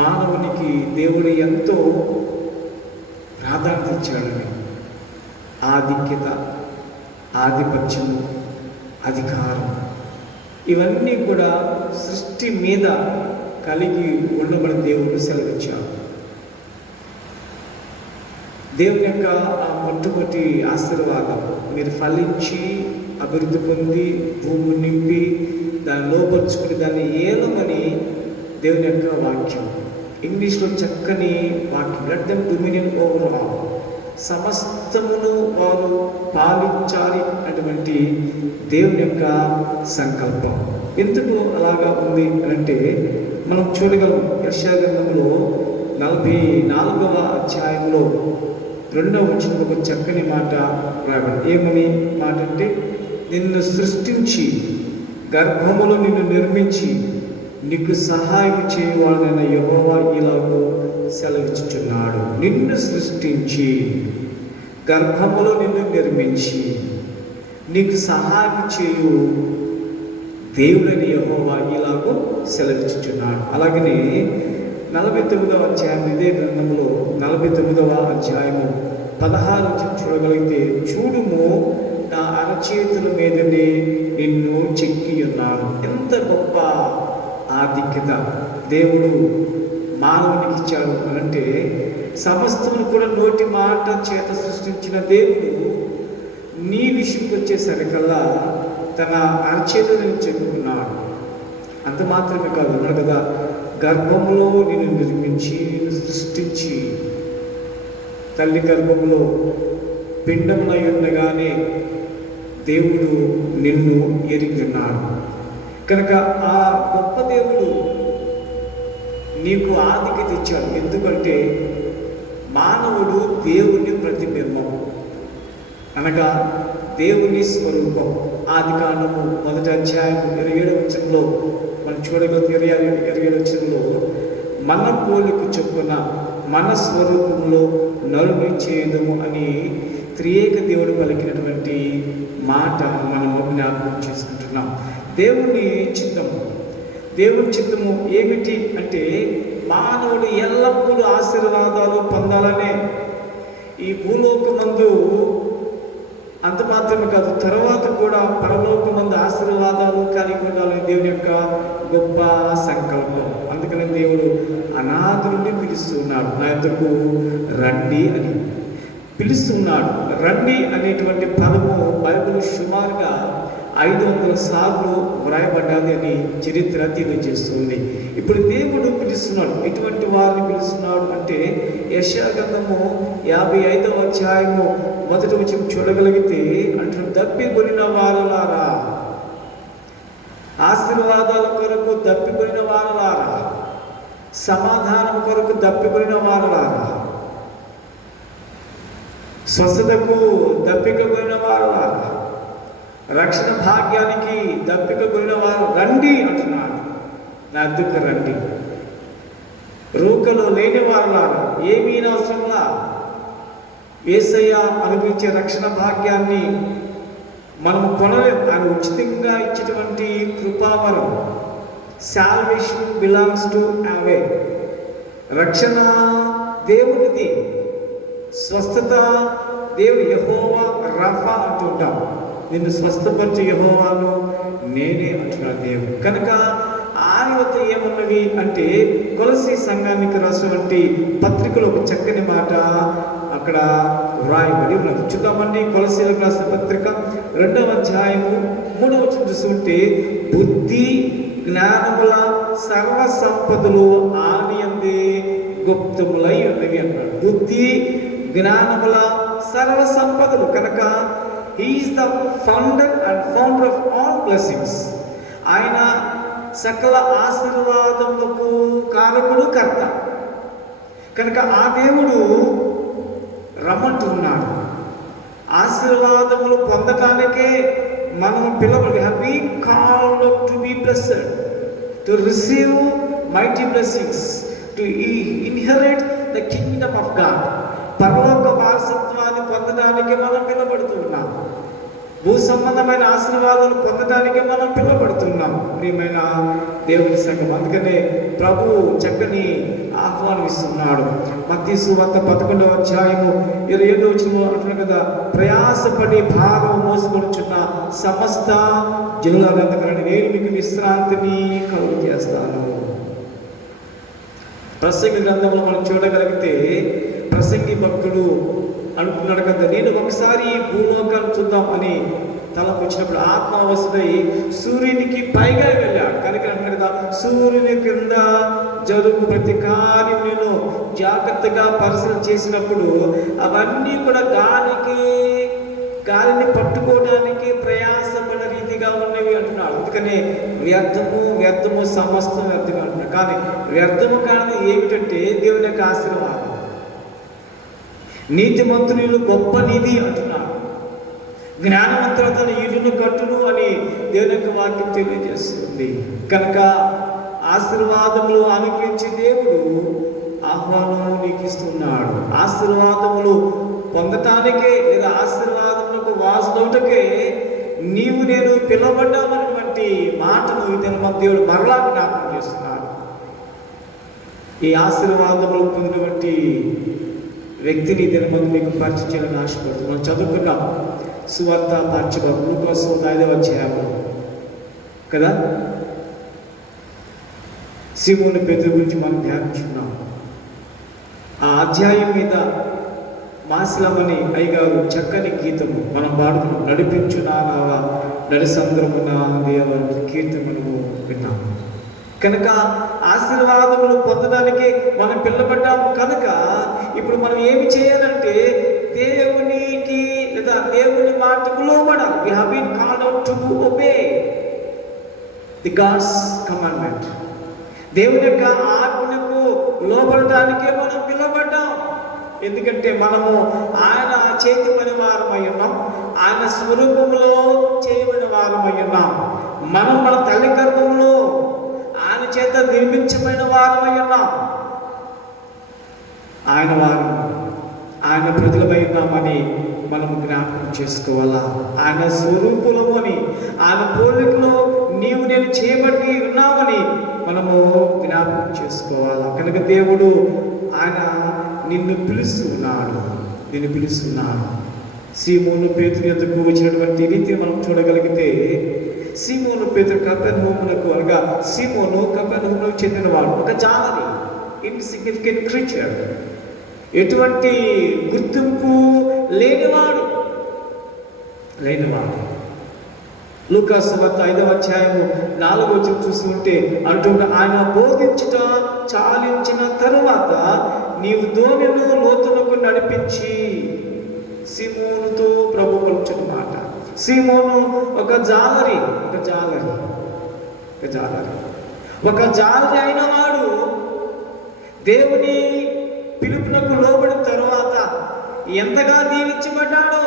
మానవునికి దేవుడు ఎంతో ప్రాధాన్యత ఇచ్చాడని, ఆధిక్యత, ఆధిపత్యము, అధికారం ఇవన్నీ కూడా సృష్టి మీద కలిగి ఉండబడి దేవుడు సెలవిచ్చాడు. దేవుని యొక్క ఆ మొట్టమొదటి ఆశీర్వాదం, మీరు ఫలించి అభివృద్ధి పొంది భూమి నింపి దాన్ని లోపరుచుకుని దాన్ని ఏలమని దేవుని యొక్క వాక్యం. ఇంగ్లీష్లో చక్కని వాక్యం, let them dominion over all, సమస్తమును వారు పాలించాలి అటువంటి దేవుని యొక్క సంకల్పం. ఎందుకు అలాగా ఉంది అంటే మనం చూడగలం. యెషయా గ్రంథంలో 44వ అధ్యాయంలో 2వ వచనంలో ఒక చక్కని మాట రాబడి. ఏమని మాట అంటే, నిన్ను సృష్టించి గర్భములో నిన్ను నిర్మించి నీకు సహాయం చేయవాడైన యెహోవా ఇలాగూ సెలవిచ్చుచున్నాడు. నిన్ను సృష్టించి గర్భములో నిన్ను నిర్మించి నీకు సహాయం చేయు దేవుడని యెహోవా ఇలాగూ సెలవిచ్చుచున్నాడు. అలాగనే 49వ అధ్యాయం ఇదే గ్రంథంలో 49వ అధ్యాయము 16 చూడగలిగితే, చూడుము నా అరచేతుల మీదనే నిన్ను చెక్కి ఉన్నాను. ఎంత గొప్ప ఆధిక్యత దేవుడు మానవునికి ఇచ్చాడు అంటే, సమస్తమును కూడా నోటి మాట చేత సృష్టించిన దేవుడు నీ విషయంకి వచ్చేసరికల్లా తన అరచేతులను చెప్పుకున్నాడు. అంత మాత్రమే కాదు, అన్నాడు కదా, గర్భంలో నిన్ను నిర్మించి నిన్ను సృష్టించి తల్లి గర్భంలో పిండములై ఉండగానే దేవుడు నిన్ను ఎరిగి ఉన్నాడు. కనుక ఆ గొప్ప దేవుడు నీకు ఆధిక్యత ఇచ్చాడు. ఎందుకంటే మానవుడు దేవుని ప్రతిబింబం, అనగా దేవుని స్వరూపం. ఆదికాండము 1వ అధ్యాయం 27వ వచనంలో మనం చూడగలిగితే 27వ వచనంలో, మన పోలిక చొప్పున మన స్వరూపంలో నరుని చేయదము అని త్రియేక దేవుడు పలికినటువంటి మాట మనము జ్ఞాపకం చేసుకుంటున్నాం. దేవుని చిత్తము ఏమిటి అంటే, మానవుడు ఎల్లప్పుడూ ఆశీర్వాదాలు పొందాలనే. ఈ భూలోకమందు అంత మాత్రమే కాదు, తర్వాత కూడా పరలోకమందు ఆశీర్వాదాలు కలిగి ఉండాలని దేవుని యొక్క గొప్ప సంకల్పం. అందుకని దేవుడు అనాథుడిని పిలుస్తున్నాడు, నా యొద్దకు రండి అని పిలుస్తున్నాడు. రండి అనేటువంటి పదము బైబిల్ సుమారుగా 500 సార్లు వ్రాయబడ్డాది అని చరిత్ర తెలియజేస్తుంది. ఇప్పుడు దేవుడు పిలుస్తున్నాడు. ఎటువంటి వారిని పిలుస్తున్నాడు అంటే, యెషయా గ్రంథము 55వ అధ్యాయము 1వ వచనం చూడగలిగితే అంటారు, దప్పిగొనిన వారలారా, ఆశీర్వాదాల కొరకు దప్పిపోయిన వారలారా, సమాధానం కొరకు దప్పిపోయిన వారలారా, స్వస్థతకు దప్పికపోయిన వారలారా, రక్షణ భాగ్యానికి దప్పికపోయిన వారు రండి అంటున్నాడు. నా వద్దకు రండి. రూకలో లేని వారలారా, ఏమీ అవసరంలా యేసయ్య అనుభవించే రక్షణ భాగ్యాన్ని మనం కొనలేము. ఆయన ఉచితంగా ఇచ్చేటువంటి కృపావరం. సాల్వేషన్ బిలాంగ్స్ టు అవే. రక్షణ దేవునిది, స్వస్థత దేవుడు యెహోవా రఫా అంటుంటాం. నిన్ను స్వస్థపరిచే యెహోవాను నేనే అంటున్నాడు దేవుడు. కనుక ఆయన వద్ద ఏమున్నవి అంటే కొలసీ సంఘానికి రాసినటువంటి పత్రికలో ఒక చక్కని మాట అక్కడ వ్రాయబడి ఉన్నది. చూద్దామండి. కొలసీలకు రాసిన పత్రిక 2వ అధ్యాయము 3వ వచనం చూస్తుంటే, బుద్ధి జ్ఞానముల సర్వ సంపదలు ఆయన యందే గుప్తములై ఉన్నవి అన్నాడు. బుద్ధి జ్ఞానముల సర్వ సంపదలు. కనుక he is the founder and founder of all blessings. ఆయన సకల ఆశీర్వాదములకు కారకుడు, కర్త. కనుక ఆ దేవుడు రమ్మంటున్నాడు. ఆశీర్వాదములు పొందటానికే మనం పిల్లలు have been called to be blessed, to receive mighty blessings, to inherit the kingdom of God. పరలోక వారసత్వాన్ని పొందడానికి మనం పిలువబడుతున్నాం. భూ సంబంధమైన ఆశీర్వాదాలు పొందడానికి మనం పిలువబడుతున్నాం. ప్రియమైన దేవుని సంఘం, అందుకనే ప్రభు చక్కని ఆహ్వానిస్తున్నాడు. మత్తయి సువార్త 11వ అధ్యాయము 27వ వచనం అంటున్నాడు కదా, ప్రయాసపడి భారం మోసుకొనుచున్న సమస్త జనులందరికీ నేను మీకు విశ్రాంతిని కలుగు చేస్తాను. ప్రసంగి గ్రంథంలో మనం చూడగలిగితే ప్రసంగి భక్తుడు అనుకున్నాడు కదా, నేను ఒకసారి భూలోకాన్ని చూద్దాం అని తలకు వచ్చినప్పుడు ఆత్మావశుడై సూర్యునికి పైగా వెళ్ళాడు. కనుక అంటాడు కదా, సూర్యుని క్రింద జరుగు ప్రతి కార్యం నేను జాగ్రత్తగా పరిశీలన చేసినప్పుడు అవన్నీ కూడా గాలిని పట్టుకోవడానికి ప్రయాసపడిన రీతిగా ఉన్నవి అంటున్నాడు. అందుకనే వ్యర్థము సమస్తం వ్యర్థంగా అంటున్నాడు. కానీ వ్యర్థము కాని ఏమిటంటే దేవుని యొక్క ఆశీర్వాదం. నీతిమంతులు గొప్ప నిధి అంటున్నాడు. జ్ఞానవంతులు తన ఇల్లును కట్టును అని దేవుని యొక్క వాక్యం తెలియజేస్తుంది. కనుక ఆశీర్వాదములు అనుగ్రహించే దేవుడు ఆహ్వానం నీకు ఇస్తున్నాడు. ఆశీర్వాదములు పొందటానికే లేదా ఆశీర్వాదములకు వాసులవుటకే నీవు నేను పిలువబడ్డామన్నటువంటి మాటను ఇతను దేవుడు మరలా జ్ఞాపకం చేస్తున్నాడు. ఈ ఆశీర్వాదములు పొందినటువంటి వ్యక్తిని దినమందు మీకు పరిచయం చేయాలని ఆశపడుతుంది. మనం చదువుకున్నాం సువార్త పాఠ్యభాగం లూకాసు 5వ అధ్యాయము కదా, సీమోను పేతురు గురించి మనం ధ్యానించుకున్నాం. ఆ అధ్యాయం మీద మాసిలమని అయ్యగారు చక్కని గీతము మనం పాడుతున్నాం. నడిపించు నా నావా నడిసంద్రము నా దేవ కీర్తనము విన్నాం. కనుక ఆశీర్వాదములు పొందడానికి మనం పిల్లబడ్డాము. కనుక ఇప్పుడు మనం ఏమి చేయాలంటే దేవునికి లేదా దేవుని మాటకు లోబడాలి. We have been called out to obey the God's commandment. దేవుని యొక్క ఆజ్ఞకు లోబడటానికే మనం పిలువబడ్డాం. ఎందుకంటే మనము ఆయన చేతి పని వారమై ఉన్నాం, ఆయన స్వరూపంలో చేయబడిన వారమై ఉన్నాం. మనం మన తల్లి గర్భంలో ఆయన చేత నిర్మించబడిన వారమై ఉన్నాం. ఆయన ప్రజలమై ఉన్నామని మనము జ్ఞాపకం చేసుకోవాలా. ఆయన స్వరూపులము అని, ఆయన పోలికలో నీవు నేను చేయబడి ఉన్నామని మనము జ్ఞాపకం చేసుకోవాలా. కనుక దేవుడు ఆయన నిన్ను పిలుస్తున్నాడు. సీమోను పేతురు యొద్దకు వచ్చినటువంటి రీతిని మనం చూడగలిగితే, సీమోను పేతురు కపెర్నహూమునకు అనగా సీమోను కపెర్నహూమునకు చెందినవాడు, ఒక జాలరి, ఇన్సిగ్నిఫికెంట్ క్రీచర్, ఎటువంటి గుర్తింపు లేనివాడు. లూకాసు వార్త 5వ అధ్యాయము 4వ వచనం చూస్తుంటే అంటుంటే, ఆయన బోధించుట చాలించిన తరువాత నీవు దోణిను లోతులకు నడిపించి సీమోనుతో ప్రభు పలుకుచున్న మాట. సీమోను ఒక జాలరి. ఒక జాతి అయిన వాడు దేవుని పిలుపునకు లోబడిన తరువాత ఎంతగా దీవించబడ్డాడో.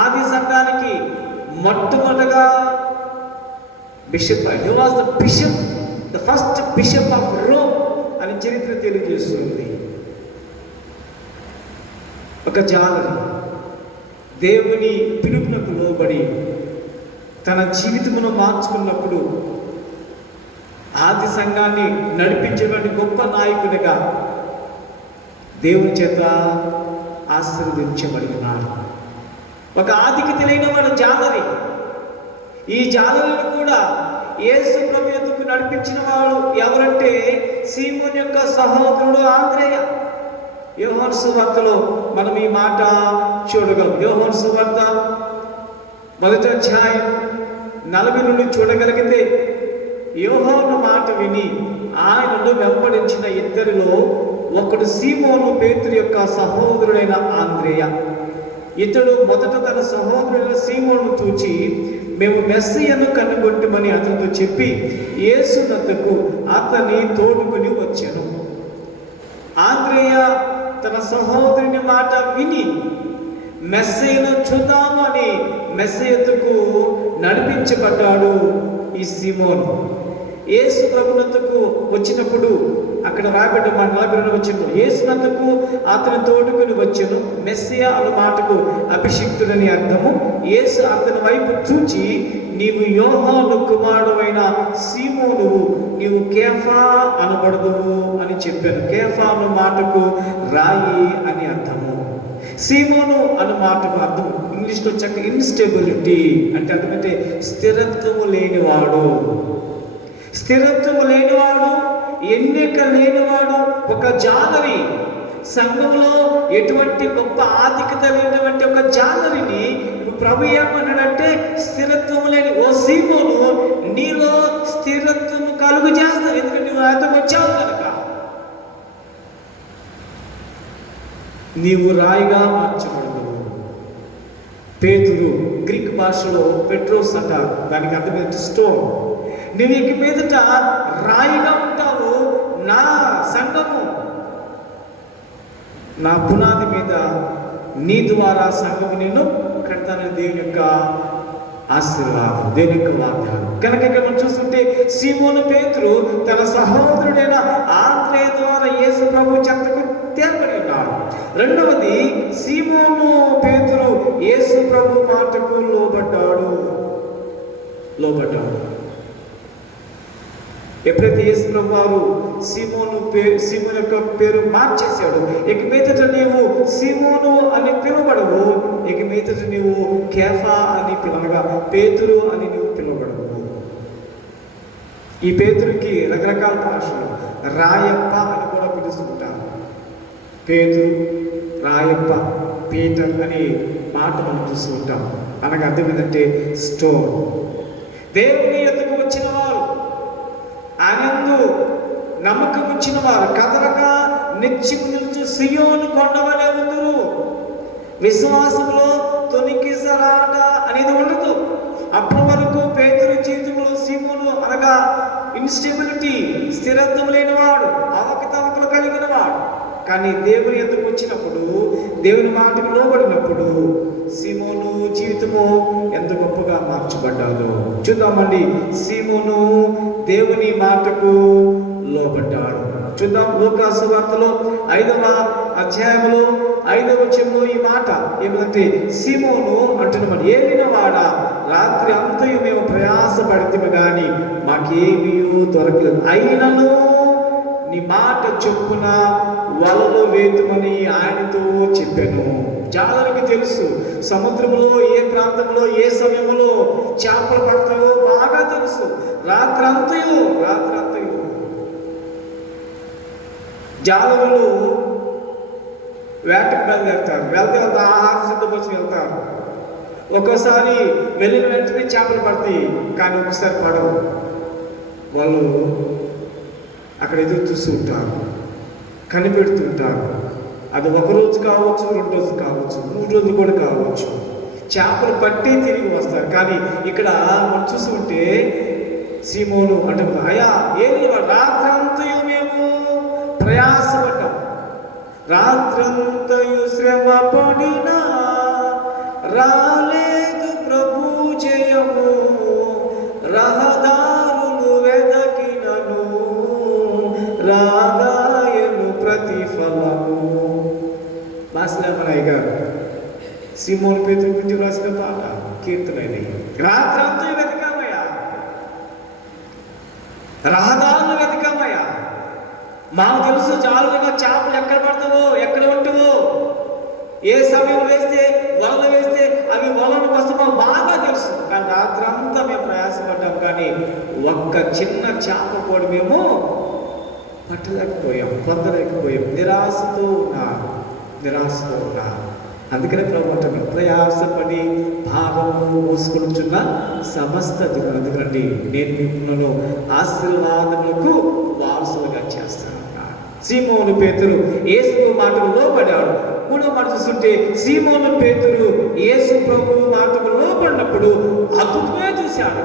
ఆది సంఘానికి మొట్టమొదటగా bishop, he was the bishop, the first bishop of Rome అని చరిత్ర తెలియజేస్తుంది. ఒక జాలరి దేవుని పిలుపునకు లోబడి తన జీవితమును మార్చుకున్నప్పుడు ఆది సంఘాన్ని నడిపించేటువంటి గొప్ప నాయకుడిగా దేవుని చేత ఆశీర్వదించబడినాడు. ఒక ఆదికి తెలియని వాడు జాలరి. ఈ జాలరిని కూడా యేసు ప్రభు యొద్దకు నడిపించిన వాడు ఎవరంటే సీమోను యొక్క సహోదరుడు ఆంద్రేయ. యోహాను సువార్తలో మనం ఈ మాట చూడగలం. యోహాను సువార్త 1వ అధ్యాయం 40 నుండి చూడగలిగితే, యోహాను మాట విని ఆయనను వెంబడించిన ఇద్దరిలో ఒకడు సీమోను పేతురు యొక్క సహోదరుడైన ఆంద్రేయ. ఇతడు మొదట తన సహోదరుడైన సీమోను చూచి, మేము మెస్సీయను కనుగొట్టమని అతనితో చెప్పి యేసు వద్దకు అతని తోడుకుని వచ్చాను. ఆంద్రేయ తన సహోదరుని మాట విని మెస్సీయను చూద్దాము అని మెస్సీయకు నడిపించబడ్డాడు ఈ సీమోను. యేసు ప్రభునందుకు వచ్చినప్పుడు అక్కడ రాబడ్డ మాట 42 వచ్చిన యేసునందుకు అతని తోడుకుని వచ్చెను. మెస్సియా అన్న మాటకు అభిషిక్తుడని అర్థము. యేసు అతని వైపు చూచి, నీవు యోహాను కుమారుడైన సీమోనువు, నీవు కేఫా అనబడదువు అని చెప్పాను. కేఫా అన్న మాటకు రాయి అని అర్థము. సీమోను అన్న మాటకు అర్థం ఇంగ్లీష్లో చక్క ఇన్స్టెబిలిటీ అంటే అర్థమంటే స్థిరత్వము లేనివాడు. స్థిరత్వము లేనివాడు, ఎన్నిక లేనివాడు, ఒక జాలరి. సంఘంలో ఎటువంటి గొప్ప ఆధిక్యత లేనటువంటి ఒక జాలరిని ప్రభు ఏమన్నాడంటే స్థిరత్వము లేని ఓ సీమోను, నీలో స్థిరత్వము కలుగు చేస్తాను, ఎందుకంటే నువ్వు అతను వచ్చావు కనుక. నీవు రాయిగా మార్చబడదు. పేతురు గ్రీక్ భాషలో పెట్రోస్ అంటారు, దానికి అర్థమైతే స్టోన్. నువ్వు ఇక మీదట రాయిగా ఉంటావు. నా సంఘము, నా పునాది మీద నీ ద్వారా సంఘము నేను కడతానని దేవుని యొక్క ఆశీర్వాదం, దేవుని యొక్క వాగ్దానం. కనుక ఇక్కడ మనం చూస్తుంటే సీమోను పేతురు తన సహోదరుడైన ఆంద్రేయ ద్వారా యేసు ప్రభు చెంతకు తేబడి ఉన్నాడు. రెండవది, సీమోను పేతురు యేసు ప్రభు మాటకు లోబడ్డాడు. ఎప్పుడైతే యేసు ప్రభు వారు సీమోను యొక్క పేరు మార్చేశాడు, ఇక మీదట నీవు సీమోను అని పిలువబడవు, ఇక మీదట నీవు కేఫా అని పిలవగా పేతురు అని నీవు పిలువబడవు. ఈ పేతురుకి రకరకాల భాషలు రాయప్ప అని కూడా పిలుస్తుంటారు. పేతురు, రాయప్ప, పీటర్ అనే మాట మనం చూస్తూ ఉంటాం. అనగా అర్థం ఏంటంటే స్టోన్. దేవుని యొద్దకు వచ్చిన వారు, ఆనందు నమ్మకం వచ్చిన వారు కదలక నిత్యము నిలుచు సియోను కొండవలే ఉందురు. విశ్వాసంలో తొణికిసలాట అనేది ఉండదు. అప్పటి వరకు పేతురు జీవితంలో సీమోను అనగా ఇన్స్టెబిలిటీ, స్థిరత్వం లేనివాడు, అవకతవకలు కలిగిన వాడు. కానీ దేవుని ఎందుకు వచ్చినప్పుడు, దేవుని మాటకు లోబడినప్పుడు సీమోను జీవితము ఎంత గొప్పగా మార్చబడ్డాదో చూద్దామండి. సీమోను దేవుని మాటకు లోబడ్డాడు. చూద్దాం. లూకా సువార్తలో 5వ అధ్యాయంలో 5వ వచనంలో ఈ మాట ఏమిటంటే, సీమోను అంటున్నమాట, ఏలిన వాడా, రాత్రి అంతయు మేము ప్రయాసపడితే గాని మాకేమీ దొరకలేదు, అయినను నీ మాట చొప్పున వలలో వేతుమని ఆయనతో చెప్పాను. జాలరికి తెలుసు సముద్రంలో ఏ ప్రాంతంలో ఏ సమయంలో చేపలు పడతాయో బాగా తెలుసు. రాత్రంతయు జాలరులు వేటకు బయలుదేరుతారు. వెళ్తే ఆహారం సిద్ధపరిచి వెళ్తారు. ఒక్కోసారి వెళ్ళిన వెంటనే చేపలు పడతాయి, కానీ ఒకసారి పడవు. వాళ్ళు అక్కడ ఎదురు చూస్తూ ఉంటారు, కనిపెడుతుంటారు. అది 1 రోజు కావచ్చు, 2 రోజులు కావచ్చు, 3 రోజులు కూడా కావచ్చు. చేపలు పట్టి తిరిగి వస్తారు. కానీ ఇక్కడ మనం చూస్తుంటే సీమోను అంటున్నా, అయ్యా ఏమి రాత్రంతయు మేము ప్రయాసపడ్డాం, రాత్రంతయు శ్రమ పడినా రాలేదు ప్రభు జయము, రహదారులు వెదకినను రాగాయను ప్రతిఫలము. మాసిలామరాయ్ గారు సీమోను పేతురు గురించి రాసిన పాట కీర్తనని. రాత్రంతా వెతకామయ్యా, రహదారులు వెతకామయ్యా, మాకు తెలుసు జాలుగా చేపలు ఎక్కడ పడతావో ఎక్కడ ఉంటావో, ఏ సమయం వేస్తే వలలు వేస్తే అవి వలను వస్తామో బాగా తెలుసు. కానీ రాత్రంతా మేము ప్రయాసపడ్డాం, కానీ ఒక్క చిన్న చేప కూడా మేము పట్టలేకపోయాం, పొందలేకపోయాం. నిరాశతో ఉన్నా. అందుకనే ప్రభు అంటున్నాడు, ప్రయాసపడి భావము మోసుకొనుచున్న సమస్త జనులు, అందుకండి నేను మిమ్మల్ని ఆశీర్వాదములకు వారసులుగా చేస్తాను. సీమోను పేతురు యేసు మాటకు లోబడ్డాడు. మూడో మాట చూస్తుంటే సీమోను పేతురు యేసు ప్రభు మాటకు లోబడినప్పుడు అద్భుతమే చూశాడు.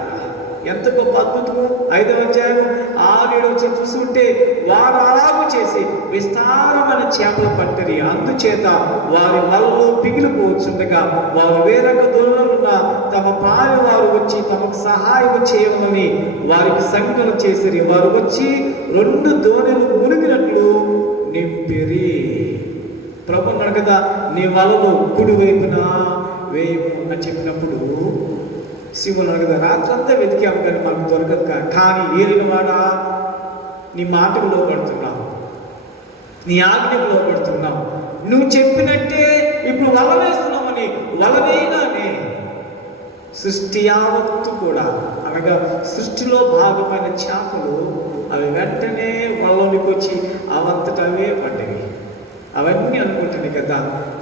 ఎంత గొప్ప అద్భుతము! 5వ అధ్యాయం 6-7 చూస్తుంటే వారు అలాగూ చేసి విస్తారమైన చేపలు పట్టరి, అందుచేత వారి వలలో పిగిలిపోవచ్చుండగా వారు వేరొక దూరంలో తమ పాలు వారు వచ్చి తమకు సహాయం చేయమని వారికి సంజ్ఞలు చేసిరి. వారు వచ్చి 2 దోణులు మునిగినట్లు నింపిరి. ప్రభు అన్నాడు కదా, నీ వలలో కుడి వైపున వేయము అని చెప్పినప్పుడు శివుడు కదా, రాత్రంతా వెతికాము కానీ మాకు దొరకదు. కానీ ఏలినవాడా, నీ మాటకు లోపడుతున్నావు, నీ ఆజ్ఞకు లోపడుతున్నావు, నువ్వు చెప్పినట్టే ఇప్పుడు వల వేస్తున్నామని వల వేయగానే సృష్టి యావత్తు కూడా, అనగా సృష్టిలో భాగమైన చేపలు అవి వెంటనే వలలోనికి వచ్చి అవంతటవే పడ్డవి. అవన్నీ అనుకుంటున్నాయి కదా,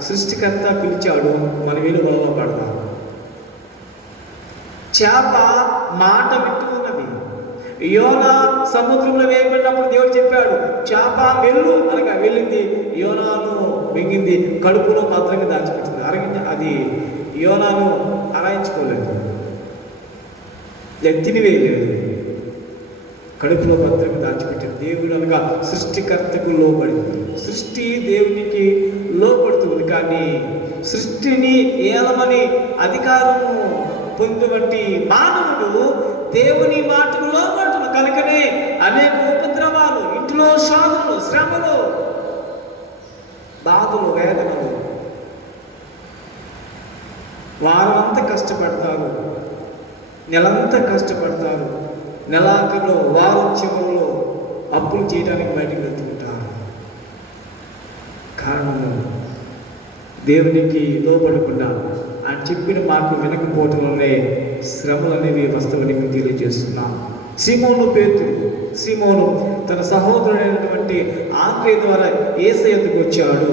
సృష్టికర్త పిలిచాడు, మన వీళ్ళు వలలో పడతాం. చేప మాట వింటూ ఉన్నది. యోనా సముద్రంలో వేయబడినప్పుడు దేవుడు చెప్పాడు, చేప వెళ్ళు అనగా వెళ్ళింది, యోనాను మింగింది, కడుపులో భద్రంగా దాచిపెట్టింది. అది యోనాను అరాయించుకోలేదు, తినివేయలేదు, కడుపులో భద్రంగా దాచిపెట్టింది. దేవుడు అనగా సృష్టికర్తకు లోబడింది. సృష్టి దేవునికి లోబడుతుంది, కానీ సృష్టిని ఏలమని అధికారము పొందుబట్టి మానవుడు దేవుని మాటకు లోబడుతున్న కనుకనే అనేక ఉపద్రవాలు, ఇంట్లో శోధనలు, శ్రమలు, బాధలు, వేదనలు. వారంతా కష్టపడతారు, నెలంతా కష్టపడతారు, నెలాఖరులో వారం చివరిలో అప్పులు చేయడానికి బయటకు వెళ్తుంటారు. కారణము దేవునికి లోబడకుండా ఆయన చెప్పిన మాటలు వినకపోవటంలోనే శ్రమలు అనేవి వస్తువుని మీకు తెలియజేస్తున్నాం. సీమోను తన సహోదరుడైనటువంటి ఆంద్రే ద్వారా యేసయ్య యొద్దకు వచ్చాడు.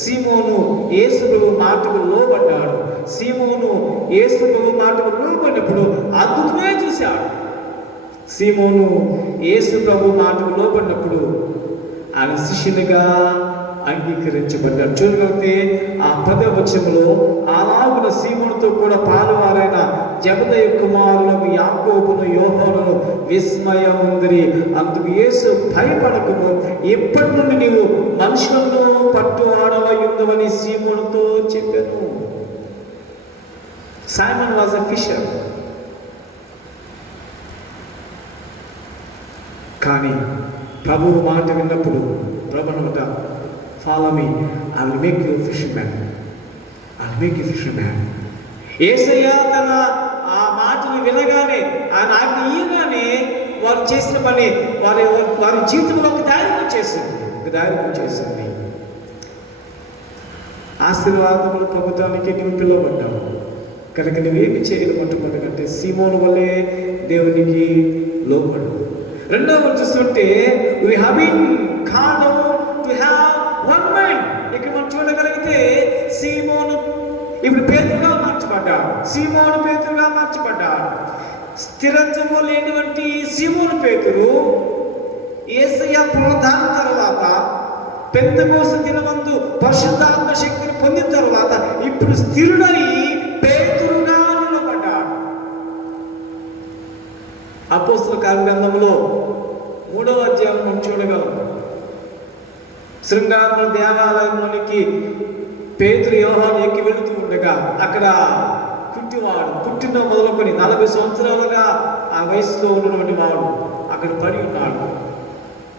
సీమోను యేసు ప్రభు మాటకు లోబడ్డాడు. సీమోను యేసు ప్రభు మాటకు లోబడినప్పుడు అద్భుతమే చూశాడు. సీమోను యేసు ప్రభు మాటకు లోబడినప్పుడు ఆయన శిష్యునిగా అంగీకరించబడ్డాడు. చూడగలిగితే ఆ 10వ వచనంలో అలాగున సీమోనుతో కూడా పాలువారైన జబదయి కుమారులకు యాకోబును యోహానును విస్మయముందిరి. అందుకు యేసు భయపడకుము, ఇప్పటి నుండి నీవు మనుషులను పట్టువాడవై ఉందవని సీమోనుతో చెప్పాను. Simon was a fisher. కానీ ప్రభువు మాట విన్నప్పుడు ప్రభువుట, follow me, I will make you fisherman, I will make you fisherman. యేసయ్య తన ఆ మాటను వినగానే, ఆయన ఆజ్ఞ ఇయ్యగానే వారు చేసిన పని వారి జీవితంలో ఒక దారి చేసింది. ఆశీర్వాదములు పొందడానికి నువ్వు పిలువబడ్డావు కనుక నువ్వేమి చేయాలి? మొట్టమొదటికంటే సీమోను వల్లే దేవునికి లోబడు. రెండవ చూస్తుంటే we have been called to have one mind. ఇక్కడ మనం చూడగలిగితే సీమోను ఇప్పుడు పేతురుగా మార్చబడ్డాడు. స్థిరత్వము లేనివంటి సీమోను పేతురు యేసయ్య పునరుద్ధానం తర్వాత, పెంతెకోస్తు దినమందు పరిశుద్ధాత్మ శక్తిని పొందిన తర్వాత ఇప్పుడు స్థిరుడై పేతురుగా నిలబడ్డాడు. అపోస్తల కార్యగ్రంథంలో 3వ అధ్యాయం మనం చూడగలం. శృంగారముల దేవాలయంలోనికి పేతురు యోహాను ఎక్కి వెళుతూ ఉండగా అక్కడ కుంటివాడు పుట్టిన మొదలుకొని 40 సంవత్సరాలుగా ఆ వయసులో ఉన్నటువంటి వాడు అక్కడ పడి ఉన్నాడు.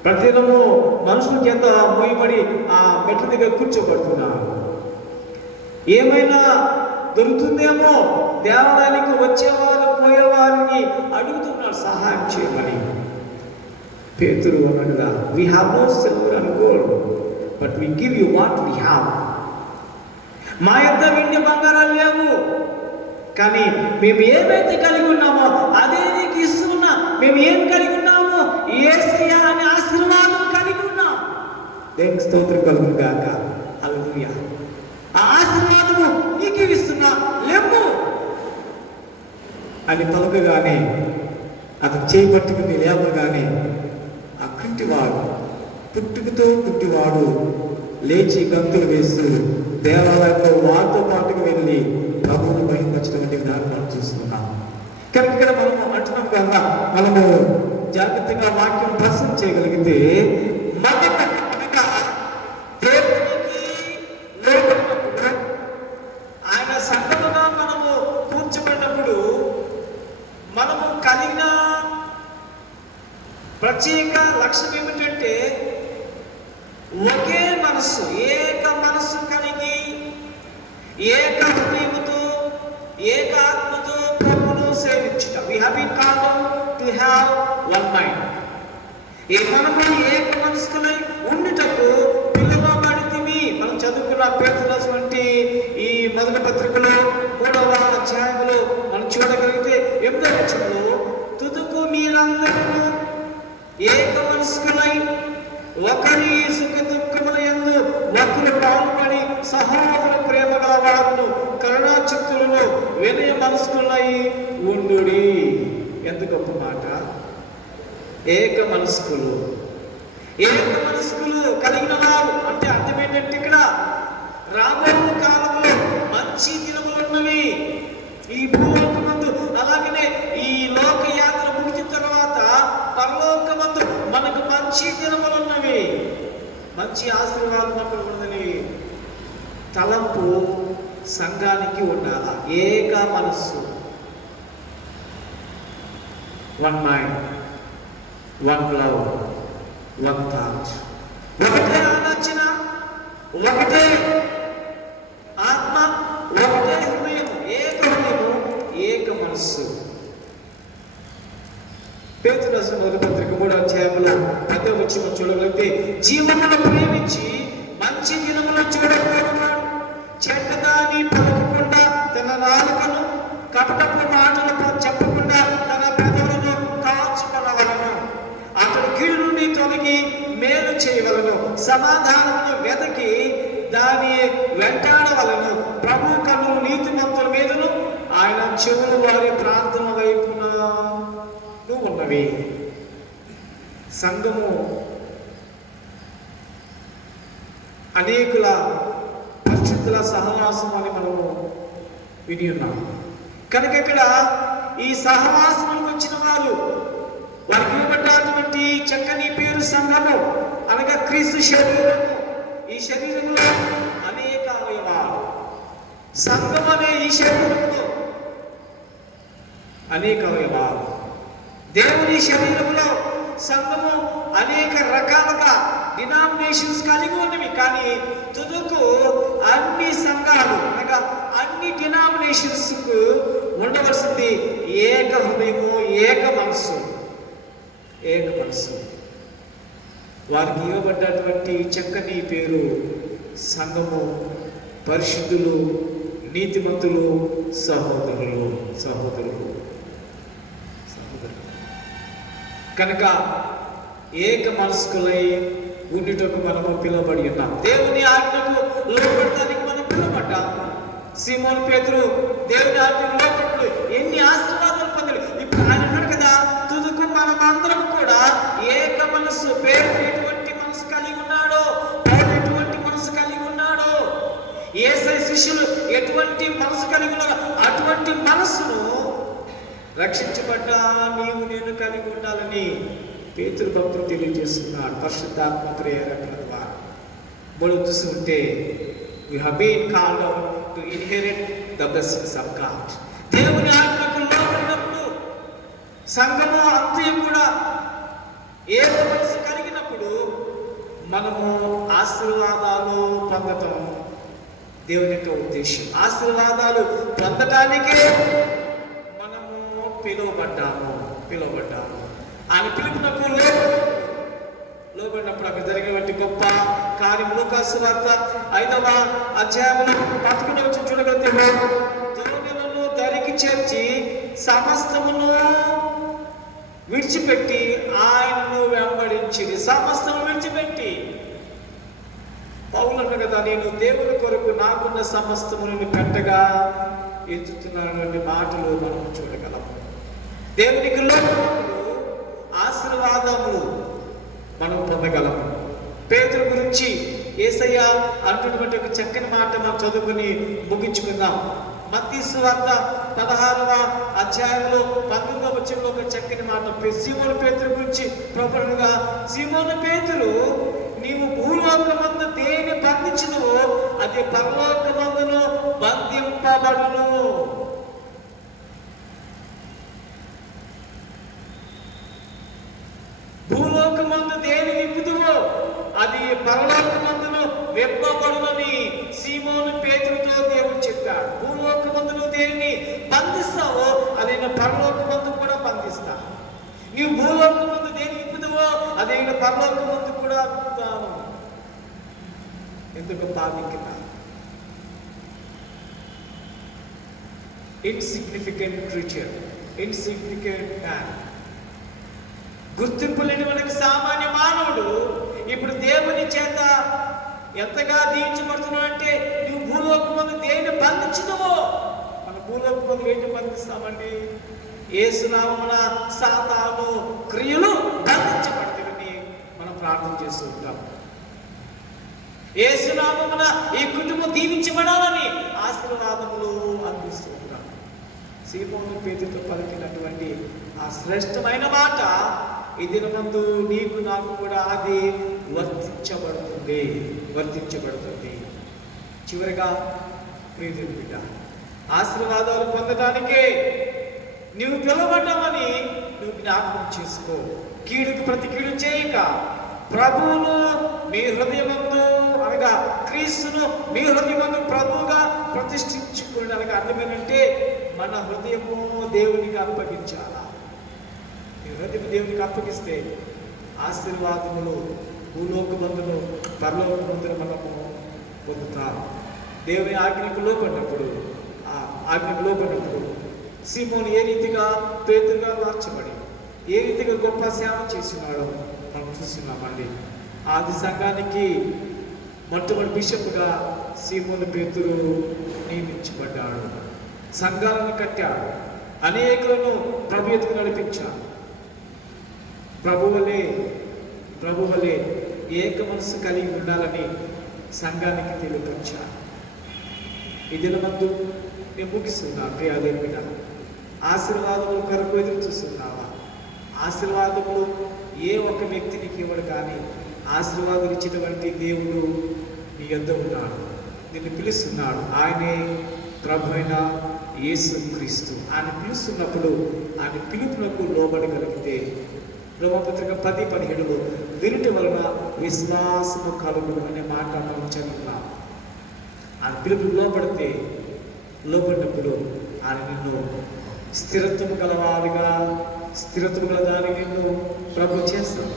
ప్రతిదినము మనుషుల చేత మోయబడి ఆ మెట్ల దగ్గర కూర్చోబడుతున్నాడు. ఏమైనా దొరుకుతుందేమో దేవాలయానికి వచ్చేవారు పోయేవారిని అడుగుతున్నాడు సహాయం చేయమని. పేతురు అన్నాడుగా, "We have no silver and gold, but we give you what we have." మా యొద్ద వెండి బంగారాలు లేవు, కానీ మేము ఏమైతే కలిగి ఉన్నామో అదే నీకు ఇస్తున్నా. మేము ఏం కలిగి ఉన్నామో యేసయ్య అనే ఆశీర్వాదం కలిగి ఉన్నాం. దేవునికి స్తోత్రం కలుగును గాక. హల్లెలూయా. ఆ ఆశీర్వాదము నీకు ఇస్తున్నా, లేవు అని పలకగానే అతను చేయి పట్టుకుని లేవగానే ఆ కుంటివాడు పుట్టుకతో పుట్టివాడు లేచి గంతులు వేస్తూ దేవాలయంలో వారితో పాటుకు వెళ్ళి ప్రభువును మహిమపరచినటువంటి విధానం మనం చూస్తున్నాం. కనుక ఇక్కడ మనము అంటున్నాం కదా, మనము జాగ్రత్తగా వాక్యం ప్రశ్న చేయగలిగితే దేవునికి లోబడినప్పుడు, ఆయన సంఘముగా మనము కూర్చోబడినప్పుడు మనము కలిగిన ప్రత్యేక లక్ష్యం ఏమిటంటే ఒకే మనస్సు, ఏక మనస్సు కలిగి ఏక హృదయముతో ఏక ఆత్మతో ప్రభువును సేవించుట. We have been called to have one mind. మనము ఏక మనస్కులై ఉండుటకు పిలువబడితిమి. మనం చదువుకున్న పేతురు వంటి ఈ మొదటి పత్రికలో 3వ అధ్యాయంలో మనం చూడగలిగితే 8వ వచనంలో, "తుదుకు మీరందరూ ఏక మనస్కులై ఒకరి సుఖ దుఃఖముల యందు ఒకరు పాల్పడి సహోదర ప్రేమ గల వారును కరుణా చిత్తులను వినయ మనస్కులై ఉండుడి." ఎంత గొప్ప మాట! ఏక మనస్కులు, ఏక మనస్కులు కలిగిన వారు అంటే అర్థం ఏంటంటే ఇక్కడ రాబోయే కాలంలో మంచి దినములు ఉన్నవి ఈ భూలోకమందు. అలాగనే ఈ లోక యాత్ర ముగిసిన తర్వాత పరలోకమందు మనకు మంచి దినములు ఉన్నవి, మంచి ఆశీర్వాదం అక్కడ ఉన్నదని తలంపు సంఘానికి ఉండాలి. ఏక మనస్సు, one mind, one love, one thought, ఒకటే ఆలోచన, ఒకటే ఆత్మ, ఒకటే హృదయం, ఏక హృదయము, ఏక మనస్సు. పేతురు రాసిన మొదటి పత్రిక 3వ అధ్యాయంలో 10వ వచనం చూడగలిగితే, "జీవమును ప్రేమించి మంచి దినములను చూడగలుగుతాడు, చెడ్డదాని పలకకుండా తన నాలుకను, కపటపు మాటలు చెప్పకుండా తన పెదవులను కాచుకొనవలెను. అతడు కీడు నుండి తొలగి మేలు చేయవలను, సమాధానమును వెతకి దాని వెంటాడవలను. ప్రభు కన్నులు నీతిమంతుల మీదను, ఆయన చెవులు వారి ప్రార్థన వైపున ఉన్నవి." సంఘము అనేకుల పరిశుద్ధుల సహవాసం అని మనము విని ఉన్నాం. కనుక ఇక్కడ ఈ సహవాసానికి వచ్చిన వారు, వారికి ఇవ్వబడ్డటువంటి చక్కని పేరు సంఘము అనగా క్రీస్తు శరీరము. ఈ శరీరంలో అనేక అవయవాలు, సంఘం అనే ఈ శరీరంలో అనేక అవయవాలు. దేవుని శరీరంలో సంఘము అనేక రకాలుగా డినామినేషన్స్ కలిగి ఉన్నవి. కానీ తుదకు అన్ని సంఘాలు అనగా అన్ని డినామినేషన్స్ కు ఉండవలసింది ఏక హృదయము, ఏక మనస్సు, ఏక మనస్సు. వారికి ఇవ్వబడ్డటువంటి చక్కని పేరు సంఘము, పరిశుద్ధులు, నీతిమంతులు, సహోదరులు. కనుక ఏక మనస్కులై ఉండుటకు మనము పిలువబడి ఉన్నాం. దేవుని ఆజ్ఞకు లోబడటానికి మనం పిలువబడ్డాం. సీమోను పేతురు దేవుని ఆజ్ఞకు లోబడ్డాడు, ఎన్ని ఆశీర్వాదాలు పొందాడు. ఇప్పుడు ఆయన ఉన్నాడు కదా, తుదకు మనం అందరం కూడా ఏక మనస్సు. పేరు ఎటువంటి మనసు కలిగి ఉన్నాడో, పౌలు ఎటువంటి మనసు కలిగి ఉన్నాడో, యేసయ్య శిష్యులు ఎటువంటి మనసు కలిగి ఉన్నారో అటువంటి మనసును రక్షించబడ్డా నీవు నేను కలిగి ఉండాలని పేతురు భక్తులు తెలియజేస్తున్నాడు పరిశుద్ధాత్మ ప్రేరణ ద్వారా. మూడో చూస్తుంటే we have been called out to inherit the blessings of God. దేవుని ఆజ్ఞకు లోబడినప్పుడు సంఘము అంతయం కూడా ఏ మనసు కలిగినప్పుడు మనము ఆశీర్వాదాలు పొందటం దేవుని యొక్క ఉద్దేశం. ఆశీర్వాదాలు పొందటానికే మనము పిలువబడ్డాము. ఆయన పిలుపునకు లోబడినప్పుడు అక్కడ జరిగినటువంటి గొప్ప కార్యం లూకాసు వార్త 5వ అధ్యాయంలో 11వ వచనం చూడగలిగితే, దొంగలను దరికి చేర్చి సమస్తమును విడిచిపెట్టి ఆయనను వెంబడించింది. సమస్తము విడిచిపెట్టి పౌలు కదా, నేను దేవుని కొరకు నాకున్న సమస్తమును పెట్టగా ఎత్తుతున్నాను మాటలు మనం చూడగలము. దేవునికి లోబడినప్పుడు ఆశీర్వాదములు మనం పొందగలము. పేతురు గురించి యేసయ్య అంటున్నటువంటి ఒక చక్కని మాట మనం చదువుకుని ముగించుకుందాం. మత్తయి సువార్త 16వ అధ్యాయంలో 19వ వచనంలో ఒక చక్కని మాట సీమోను పేతురు గురించి ప్రభువుగా, సీమోను పేతురు, నీవు భూలోకమందు దేని బంధించినవో అది పరలోకమందును బంధింపబడును. భూలోకమందు దేని విప్పుదువో అది పరలోకమందును విప్పబడునని సీమోను పేతురుతో దేవుడు చెప్పాడు. భూలోకమందు నువ్వు దేనిని బంధిస్తావో అది నేను పరలోకమందు కూడా బంధిస్తా. నీవు భూలోకమందు దేని విప్పుదువో అది నేను పరలోకమందు కూడా విప్పుతాను. ఎందుకు పాదికిన ఇన్సిగ్నిఫికెంట్ క్రీచర్, ఇన్సిగ్నిఫికెంట్ మ్యాన్, గుర్తింపు లేని మనకి సామాన్య మానవుడు ఇప్పుడు దేవుని చేత ఎంతగా దీవించబడుతున్నాడంటే, నువ్వు భూలోకమందు దేన్ని బంధించినవో, మన భూలోకమందు ఏంటి బంధిస్తామండి? యేసునామమున సాతాను క్రియలు బంధించబడుతుందని మనం ప్రార్థన చేస్తూ ఉంటాం. యేసునామమున ఈ కుటుంబం దీవించబడాలని ఆశీర్వాదములు అందిస్తూ ఉంటాం. సీమోను పేతురుతో పలికినటువంటి ఆ శ్రేష్టమైన మాట ఈ దినమందు నీకు నాకు కూడా అది వర్తించబడుతుంది. చివరిగా ప్రియమైన బిడ్డ, ఆశీర్వాదాలు పొందడానికే నువ్వు పిలువబడ్డామని నువ్వు జ్ఞాపకం చేసుకో. కీడుకు ప్రతి కీడు చేయక ప్రభువును మీ హృదయమందు అనగా క్రీస్తును మీ హృదయమందు ప్రభువుగా ప్రతిష్ఠించుకోవడానికి అర్థమేంటంటే మన హృదయము దేవునికి అప్పగించాలా. ఈ హృదయం దేవునికి అప్పగిస్తే ఆశీర్వాదములు భూలోకమందును పరలోకమందును మనము పొందుతాం. దేవుని ఆజ్ఞకు లోపడినప్పుడు సీమోను ఏ రీతిగా పేతురుగా మార్చబడి ఏ రీతిగా గొప్ప సేవ చేసినాడో మనం చూస్తున్నామండి. ఆది సంఘానికి మొట్టమొదటి బిషప్గా సీమోను పేతురు నియమించబడ్డాడు. సంఘాలను కట్టాడు, అనేకులను ప్రభు ఎత్తుకు నడిపించాడు. ప్రభువలే ఏక మనసు కలిగి ఉండాలని సంఘానికి తెలియపరిచాడు. ఈ దినమందు నేను ముగిస్తున్నా ప్రియాదేవి బిడ్డ, ఆశీర్వాదములు కొరకు ఎదురు చూస్తున్నావా? ఆశీర్వాదములు ఏ ఒక్క వ్యక్తికి ఇవ్వడు, కానీ ఆశీర్వాదం ఇచ్చినటువంటి దేవుడు నీ యొద్ద ఉన్నాడు, నిన్ను పిలుస్తున్నాడు. ఆయనే ప్రభు అయిన యేసు క్రీస్తు. ఆయన పిలుస్తున్నప్పుడు ఆయన పిలుపునకు లోబడగలిగితే రోమపత్రిక 10:17 వినుటి వలన విశ్వాసము కలుగును అనే మాట మనం చదువుతున్నాం. ఆయన పిలుపు లోబడినప్పుడు ఆయన నిన్ను స్థిరత్వం గలవారిగా, స్థిరత్వం గల దాన్ని నిన్ను ప్రభు చేస్తాడు.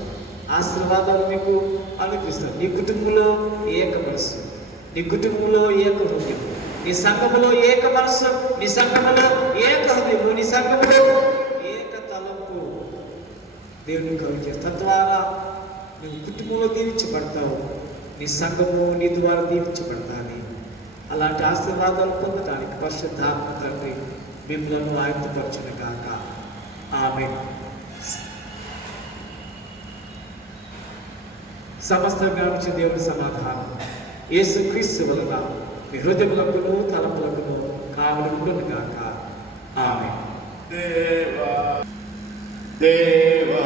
ఆశీర్వాదాలు నీకు అనుగ్రహిస్తాడు. నీ కుటుంబంలో ఏక మనస్సు, నీ కుటుంబంలో ఏక హృదయం, నీ సంఘములో ఏక మనస్సు, నీ సంఘములో ఏక హృదయము, నీ సంఘములో ఏక తలంపు దేవుని కలుగు. తద్వారా నువ్వు కుటుంబంలో దీవించబడతావు, నీ సంఘము నీ ద్వారా దీవించబడతాని. అలాంటి ఆశీర్వాదాలు పొందడానికి పరిశుద్ధాత్మ తండ్రి మిమ్మల్ని ఆయుధపరచును గాక. ఆమేన్. సమస్త గాంచి దేవుని సమాధానం యేసుక్రీస్తు వలన మీ హృదయములకును తలపులకును కావలి ఉండును గాక. ఆమేన్. దేవా దేవా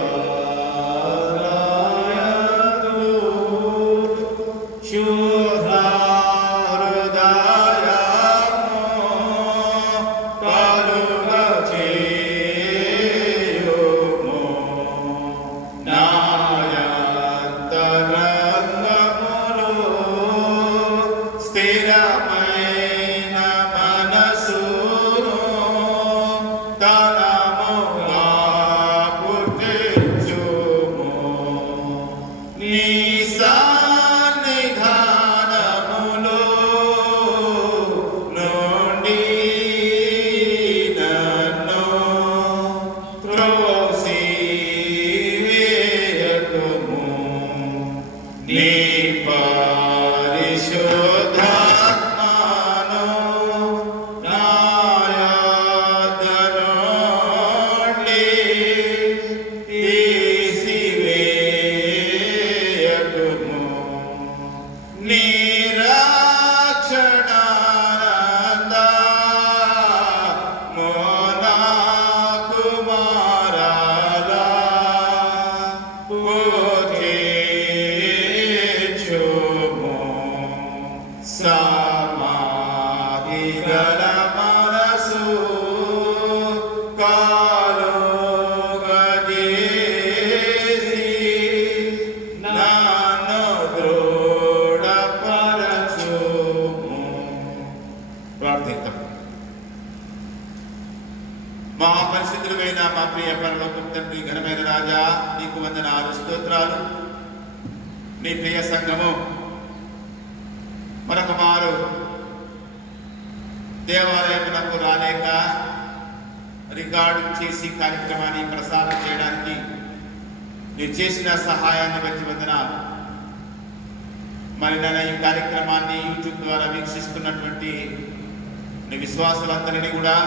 మహాపరిశుద్ధుడైన మా ప్రియ పరలోకపు తండ్రి, ఘనమైన రాజా, నీకు వందనాలు, స్తోత్రాలు. నీ ప్రియ సంఘము మరొక మారు దేవాలయమునకు రాలేక రికార్డు చేసి కార్యక్రమాన్ని ప్రసారం చేయడానికి నీవు చేసిన సహాయాన్ని బట్టి వందనాలు. మరి నేను ఈ కార్యక్రమాన్ని యూట్యూబ్ ద్వారా వీక్షిస్తున్నటువంటి నీ విశ్వాసులందరినీ కూడా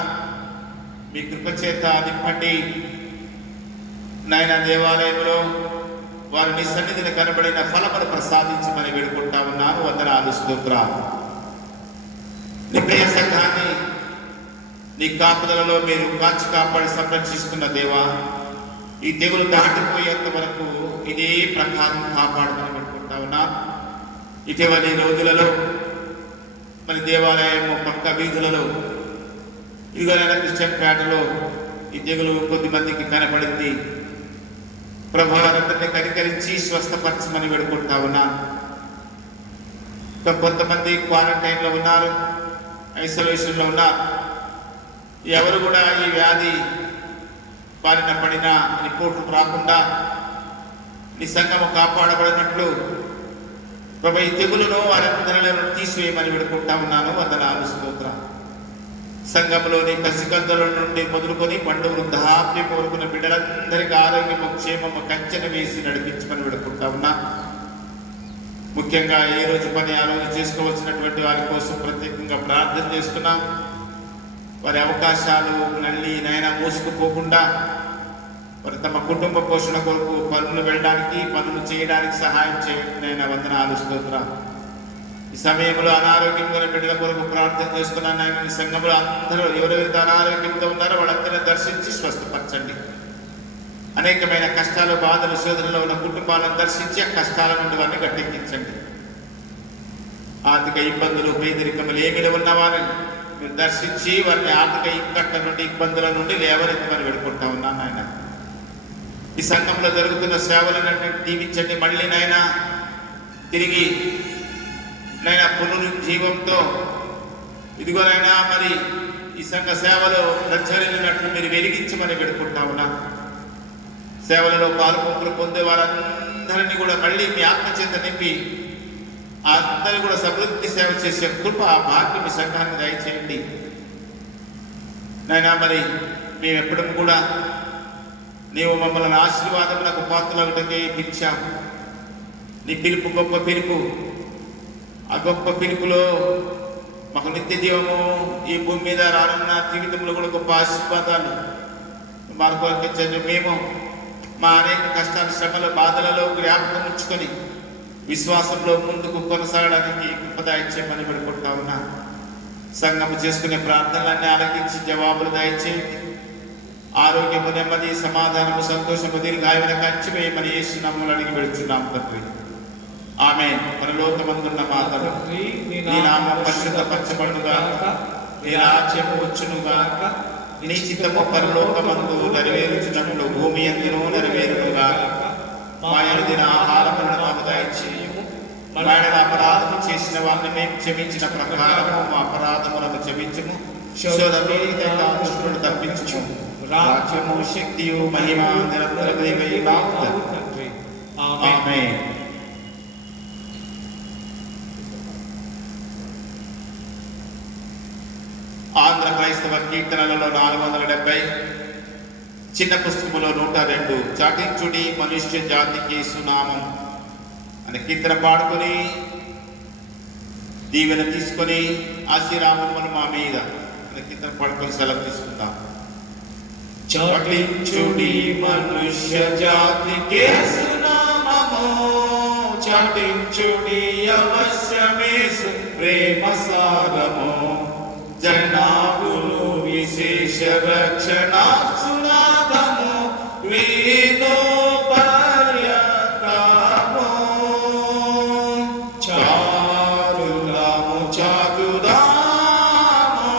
మీ కృపచేత నింపండి నాయన. దేవాలయంలో వారు నీ సన్నిధిని కనబడిన ఫలమును ప్రసాదించమని వేడుకుంటా ఉన్నాను. వందనాలు, స్తోత్రాలు. నీ ప్రియ సంఘాన్ని నీ కాపుదలలో మీరు కాచి కాపాడి సంరక్షిస్తున్న దేవా, ఈ తెగులు దాటిపోయేంత వరకు ఇదే ప్రకారం కాపాడమని వేడుకుంటా ఉన్నాను. ఇటీవలి రోజులలో మరి దేవాలయం పక్క వీధులలో ఇదిగోనైనా క్రిస్టియన్ పేటలో ఈ తెగులు కొద్దిమందికి కనపడింది. ప్రభావాన్ని కనికరించి స్వస్థపరచమని వేడుకుంటా ఉన్నాను. కొంతమంది క్వారంటైన్లో ఉన్నారు, ఐసోలేషన్లో ఉన్నారు. ఎవరు కూడా ఈ వ్యాధి బారిన పడిన రిపోర్టులు రాకుండా నీ సంఘము కాపాడబడినట్లు ప్రభు ఈ తెగులను వారందరిలో తీసివేయమని వేడుకుంటా ఉన్నాను. వందనాలు, స్తోత్రం. సంఘంలోని పసికందుల నుండి మొదలుకొని పండు వృద్ధాప్యం కోరుకున్న బిడ్డలందరికీ ఆరోగ్యము క్షేమము కంచెన వేసి నడిపించమని వేడుకుంటా ఉన్నా. ముఖ్యంగా ఏ రోజు పని ఆ రోజు చేసుకోవాల్సినటువంటి వారి కోసం ప్రత్యేకంగా ప్రార్థన చేస్తున్నాం. వారి అవకాశాలు నల్లి నైనా మూసుకుపోకుండా వారు తమ కుటుంబ పోషణ కొరకు పనులు వెళ్ళడానికి పనులు చేయడానికి సహాయం చేయండి నైనా. వందనాలు, స్తోత్రం. ఈ సమయంలో అనారోగ్యం గల బిడ్డల కొరకు ప్రార్థన చేస్తున్నాను ఆయన. ఈ సంఘంలో అందరూ ఎవరెవరైతే అనారోగ్యంతో ఉన్నారో వాళ్ళందరినీ దర్శించి స్వస్థపరచండి. అనేకమైన కష్టాలు, బాధలు, శోధనలో ఉన్న కుటుంబాలను దర్శించి ఆ కష్టాల నుండి వారిని గట్టెక్కించండి. ఆర్థిక ఇబ్బందులు, పేదరికములు ఏమిలో ఉన్నవారిని మీరు దర్శించి వారిని ఆర్థిక ఇక్కట్ల నుండి, ఇబ్బందుల నుండి లేవనెత్తమని వేడుకుంటా ఉన్నాను ఆయన. ఈ సంఘంలో జరుగుతున్న సేవలను దీవించండి. మళ్ళీ నాయన తిరిగి నైనా పునరుజ్జీవంతో ఇదిగోనైనా మరి ఈ సంఘ సేవలో ప్రజ్వలినట్లు మీరు వెలిగించమని వేడుకుంటా ఉన్నా. సేవలలో పాల్పొంపులు పొందే వారందరినీ కూడా మళ్ళీ మీ ఆత్మచేత నింపి అందరూ కూడా సమృద్ధి సేవ చేసే కృప భాగ్యం మీ సంఘానికి దయచేయండి నైనా. మరి మేము ఎప్పుడు కూడా నీవు మమ్మల్ని ఆశీర్వాదములకు పాత్రలకి పిలిచాము. నీ పిలుపు గొప్ప పిలుపు. ఆ గొప్ప పిలుపులో మాకు నిత్య జీవము, ఈ భూమి మీద రానున్న జీవితంలో కూడా గొప్ప ఆశీర్వాదాలు మార్పు అందించండి. మేము మా అనేక కష్టాలు, శ్రమలు, బాధలలో జ్ఞాపకం ఉంచుకొని విశ్వాసంలో ముందుకు కొనసాగడానికి కృప దయచేయమని వేడుకుంటా ఉన్నా. సంఘం చేసుకునే ప్రార్థనలన్నీ ఆలకించి జవాబులు దయచేయండి. ఆరోగ్యము, నెమ్మది, సమాధానము, సంతోషము, దీర్ఘాయువున కంచివేయమని యేసునామములో అడిగి పెడుచున్నాం తండ్రి. ఆమేన్. పరలోకమందున్న మా తండ్రి, నీ నామం పరిశుద్ధపరచబడుగాక, నీ రాజ్యము వచ్చునుగాక, నీ చిత్తము పరలోకమందు నెరవేరుచున్నట్లు భూమి యందును నెరవేరునుగాక. మా అనుదిన ఆహారమును మాకు దయచేయము. మా యెడల అపరాధము చేసిన వారిని మేము క్షమించిన ప్రకారము మా అపరాధములను క్షమించుము. శోధన దుష్టుడు తప్పించుము. రాజ్యము, శక్తియు, మహిమ నిరంతరముగా తండ్రి. ఆమేన్. ఆంధ్ర క్రైస్తవ కీర్తనలలో 470, చిన్న పుస్తకములో 102, చాటించుడి మనుష్య జాతికి సునామం అనే కీర్తన పాడుకొని దీవెన తీసుకొని ఆశీర్వాదములు మా మీద అనే కీర్తన పాడుకొని సెలవు తీసుకుందాం. చాటించుడి మనుష్య జాతికి సునామము, చాటించుడి అవశ్యమేసు ప్రేమ సారము, జనాగులు విశేష రక్షణ సునాదము, వీణో పర్యటము. చాటుదాము చాటుదాము,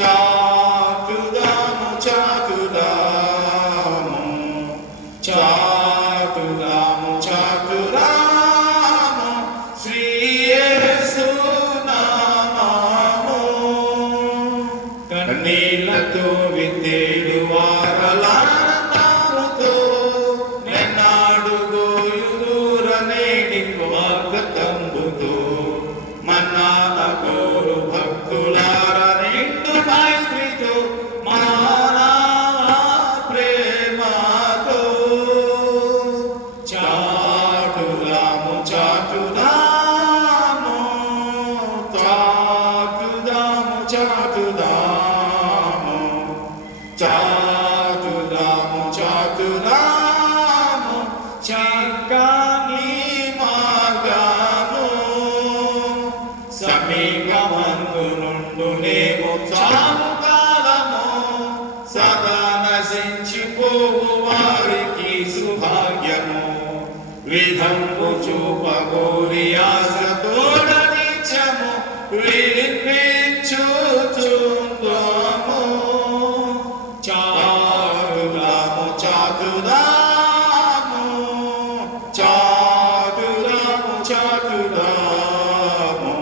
చాటుదాము చాటుదాము, చాటుదాము చాటుదాము, శ్రీ యేసు నామము. కన్నీళ్లతో విత్తేడు వారలాడతాముతో, నెన్నాడుగోయుదూర నేడి వాగ్దత్తంబుతో, మన్నాన గోరు భక్తులార నిండు మైత్రితో, మానవ ప్రేమతో. చాటుదాము చాటుదాము, చాటుదాము చాటుదాము, చాటుదాము చాటుదాము, చక్కని మార్గము. సమీపమందు నుండునేమో చాలు కాలము, సదా నశించిపోవు వారికి సుభాగ్యము. విధంబు చూపగోరి ఆశతోడ నిత్యము, వినిపించుచుందుము. చాటుదాము చాటుదాము, చాటుదాము చాటుదాము,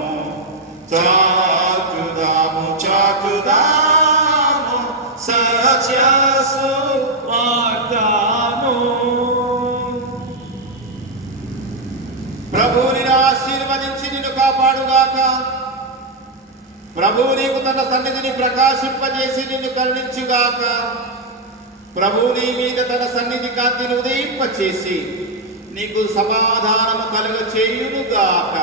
చాటుదాము చాటుదాము, సత్యసు వాగ్దానము. ప్రభువు నిన్ను ఆశీర్వదించి నిన్ను కాపాడుగాక. ప్రభువు నీకు తన సన్నిధిని ప్రకాశింపజేసి నిన్ను కరుణించుగాక. ప్రభువు నీ మీద తన సన్నిధి కాంతిని ఉదయింపచేసి నీకు సమాధానము కలుగ చేయునుగాక.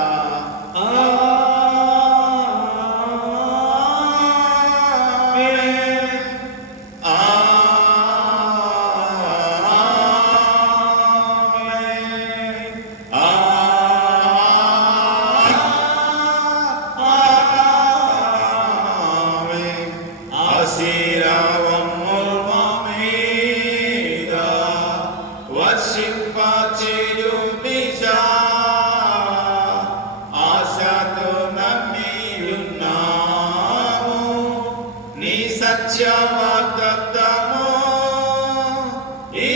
సత్యవాగ్దత్తము ఈ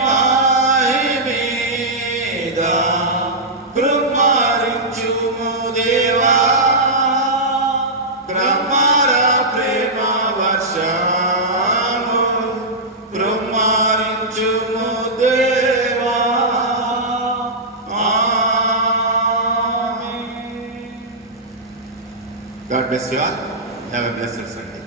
మాయి మీద కృపారించుము దేవా, కృపార ప్రేమ వర్షము కృపారించుము దేవా. God bless you all. Have a blessed Sunday.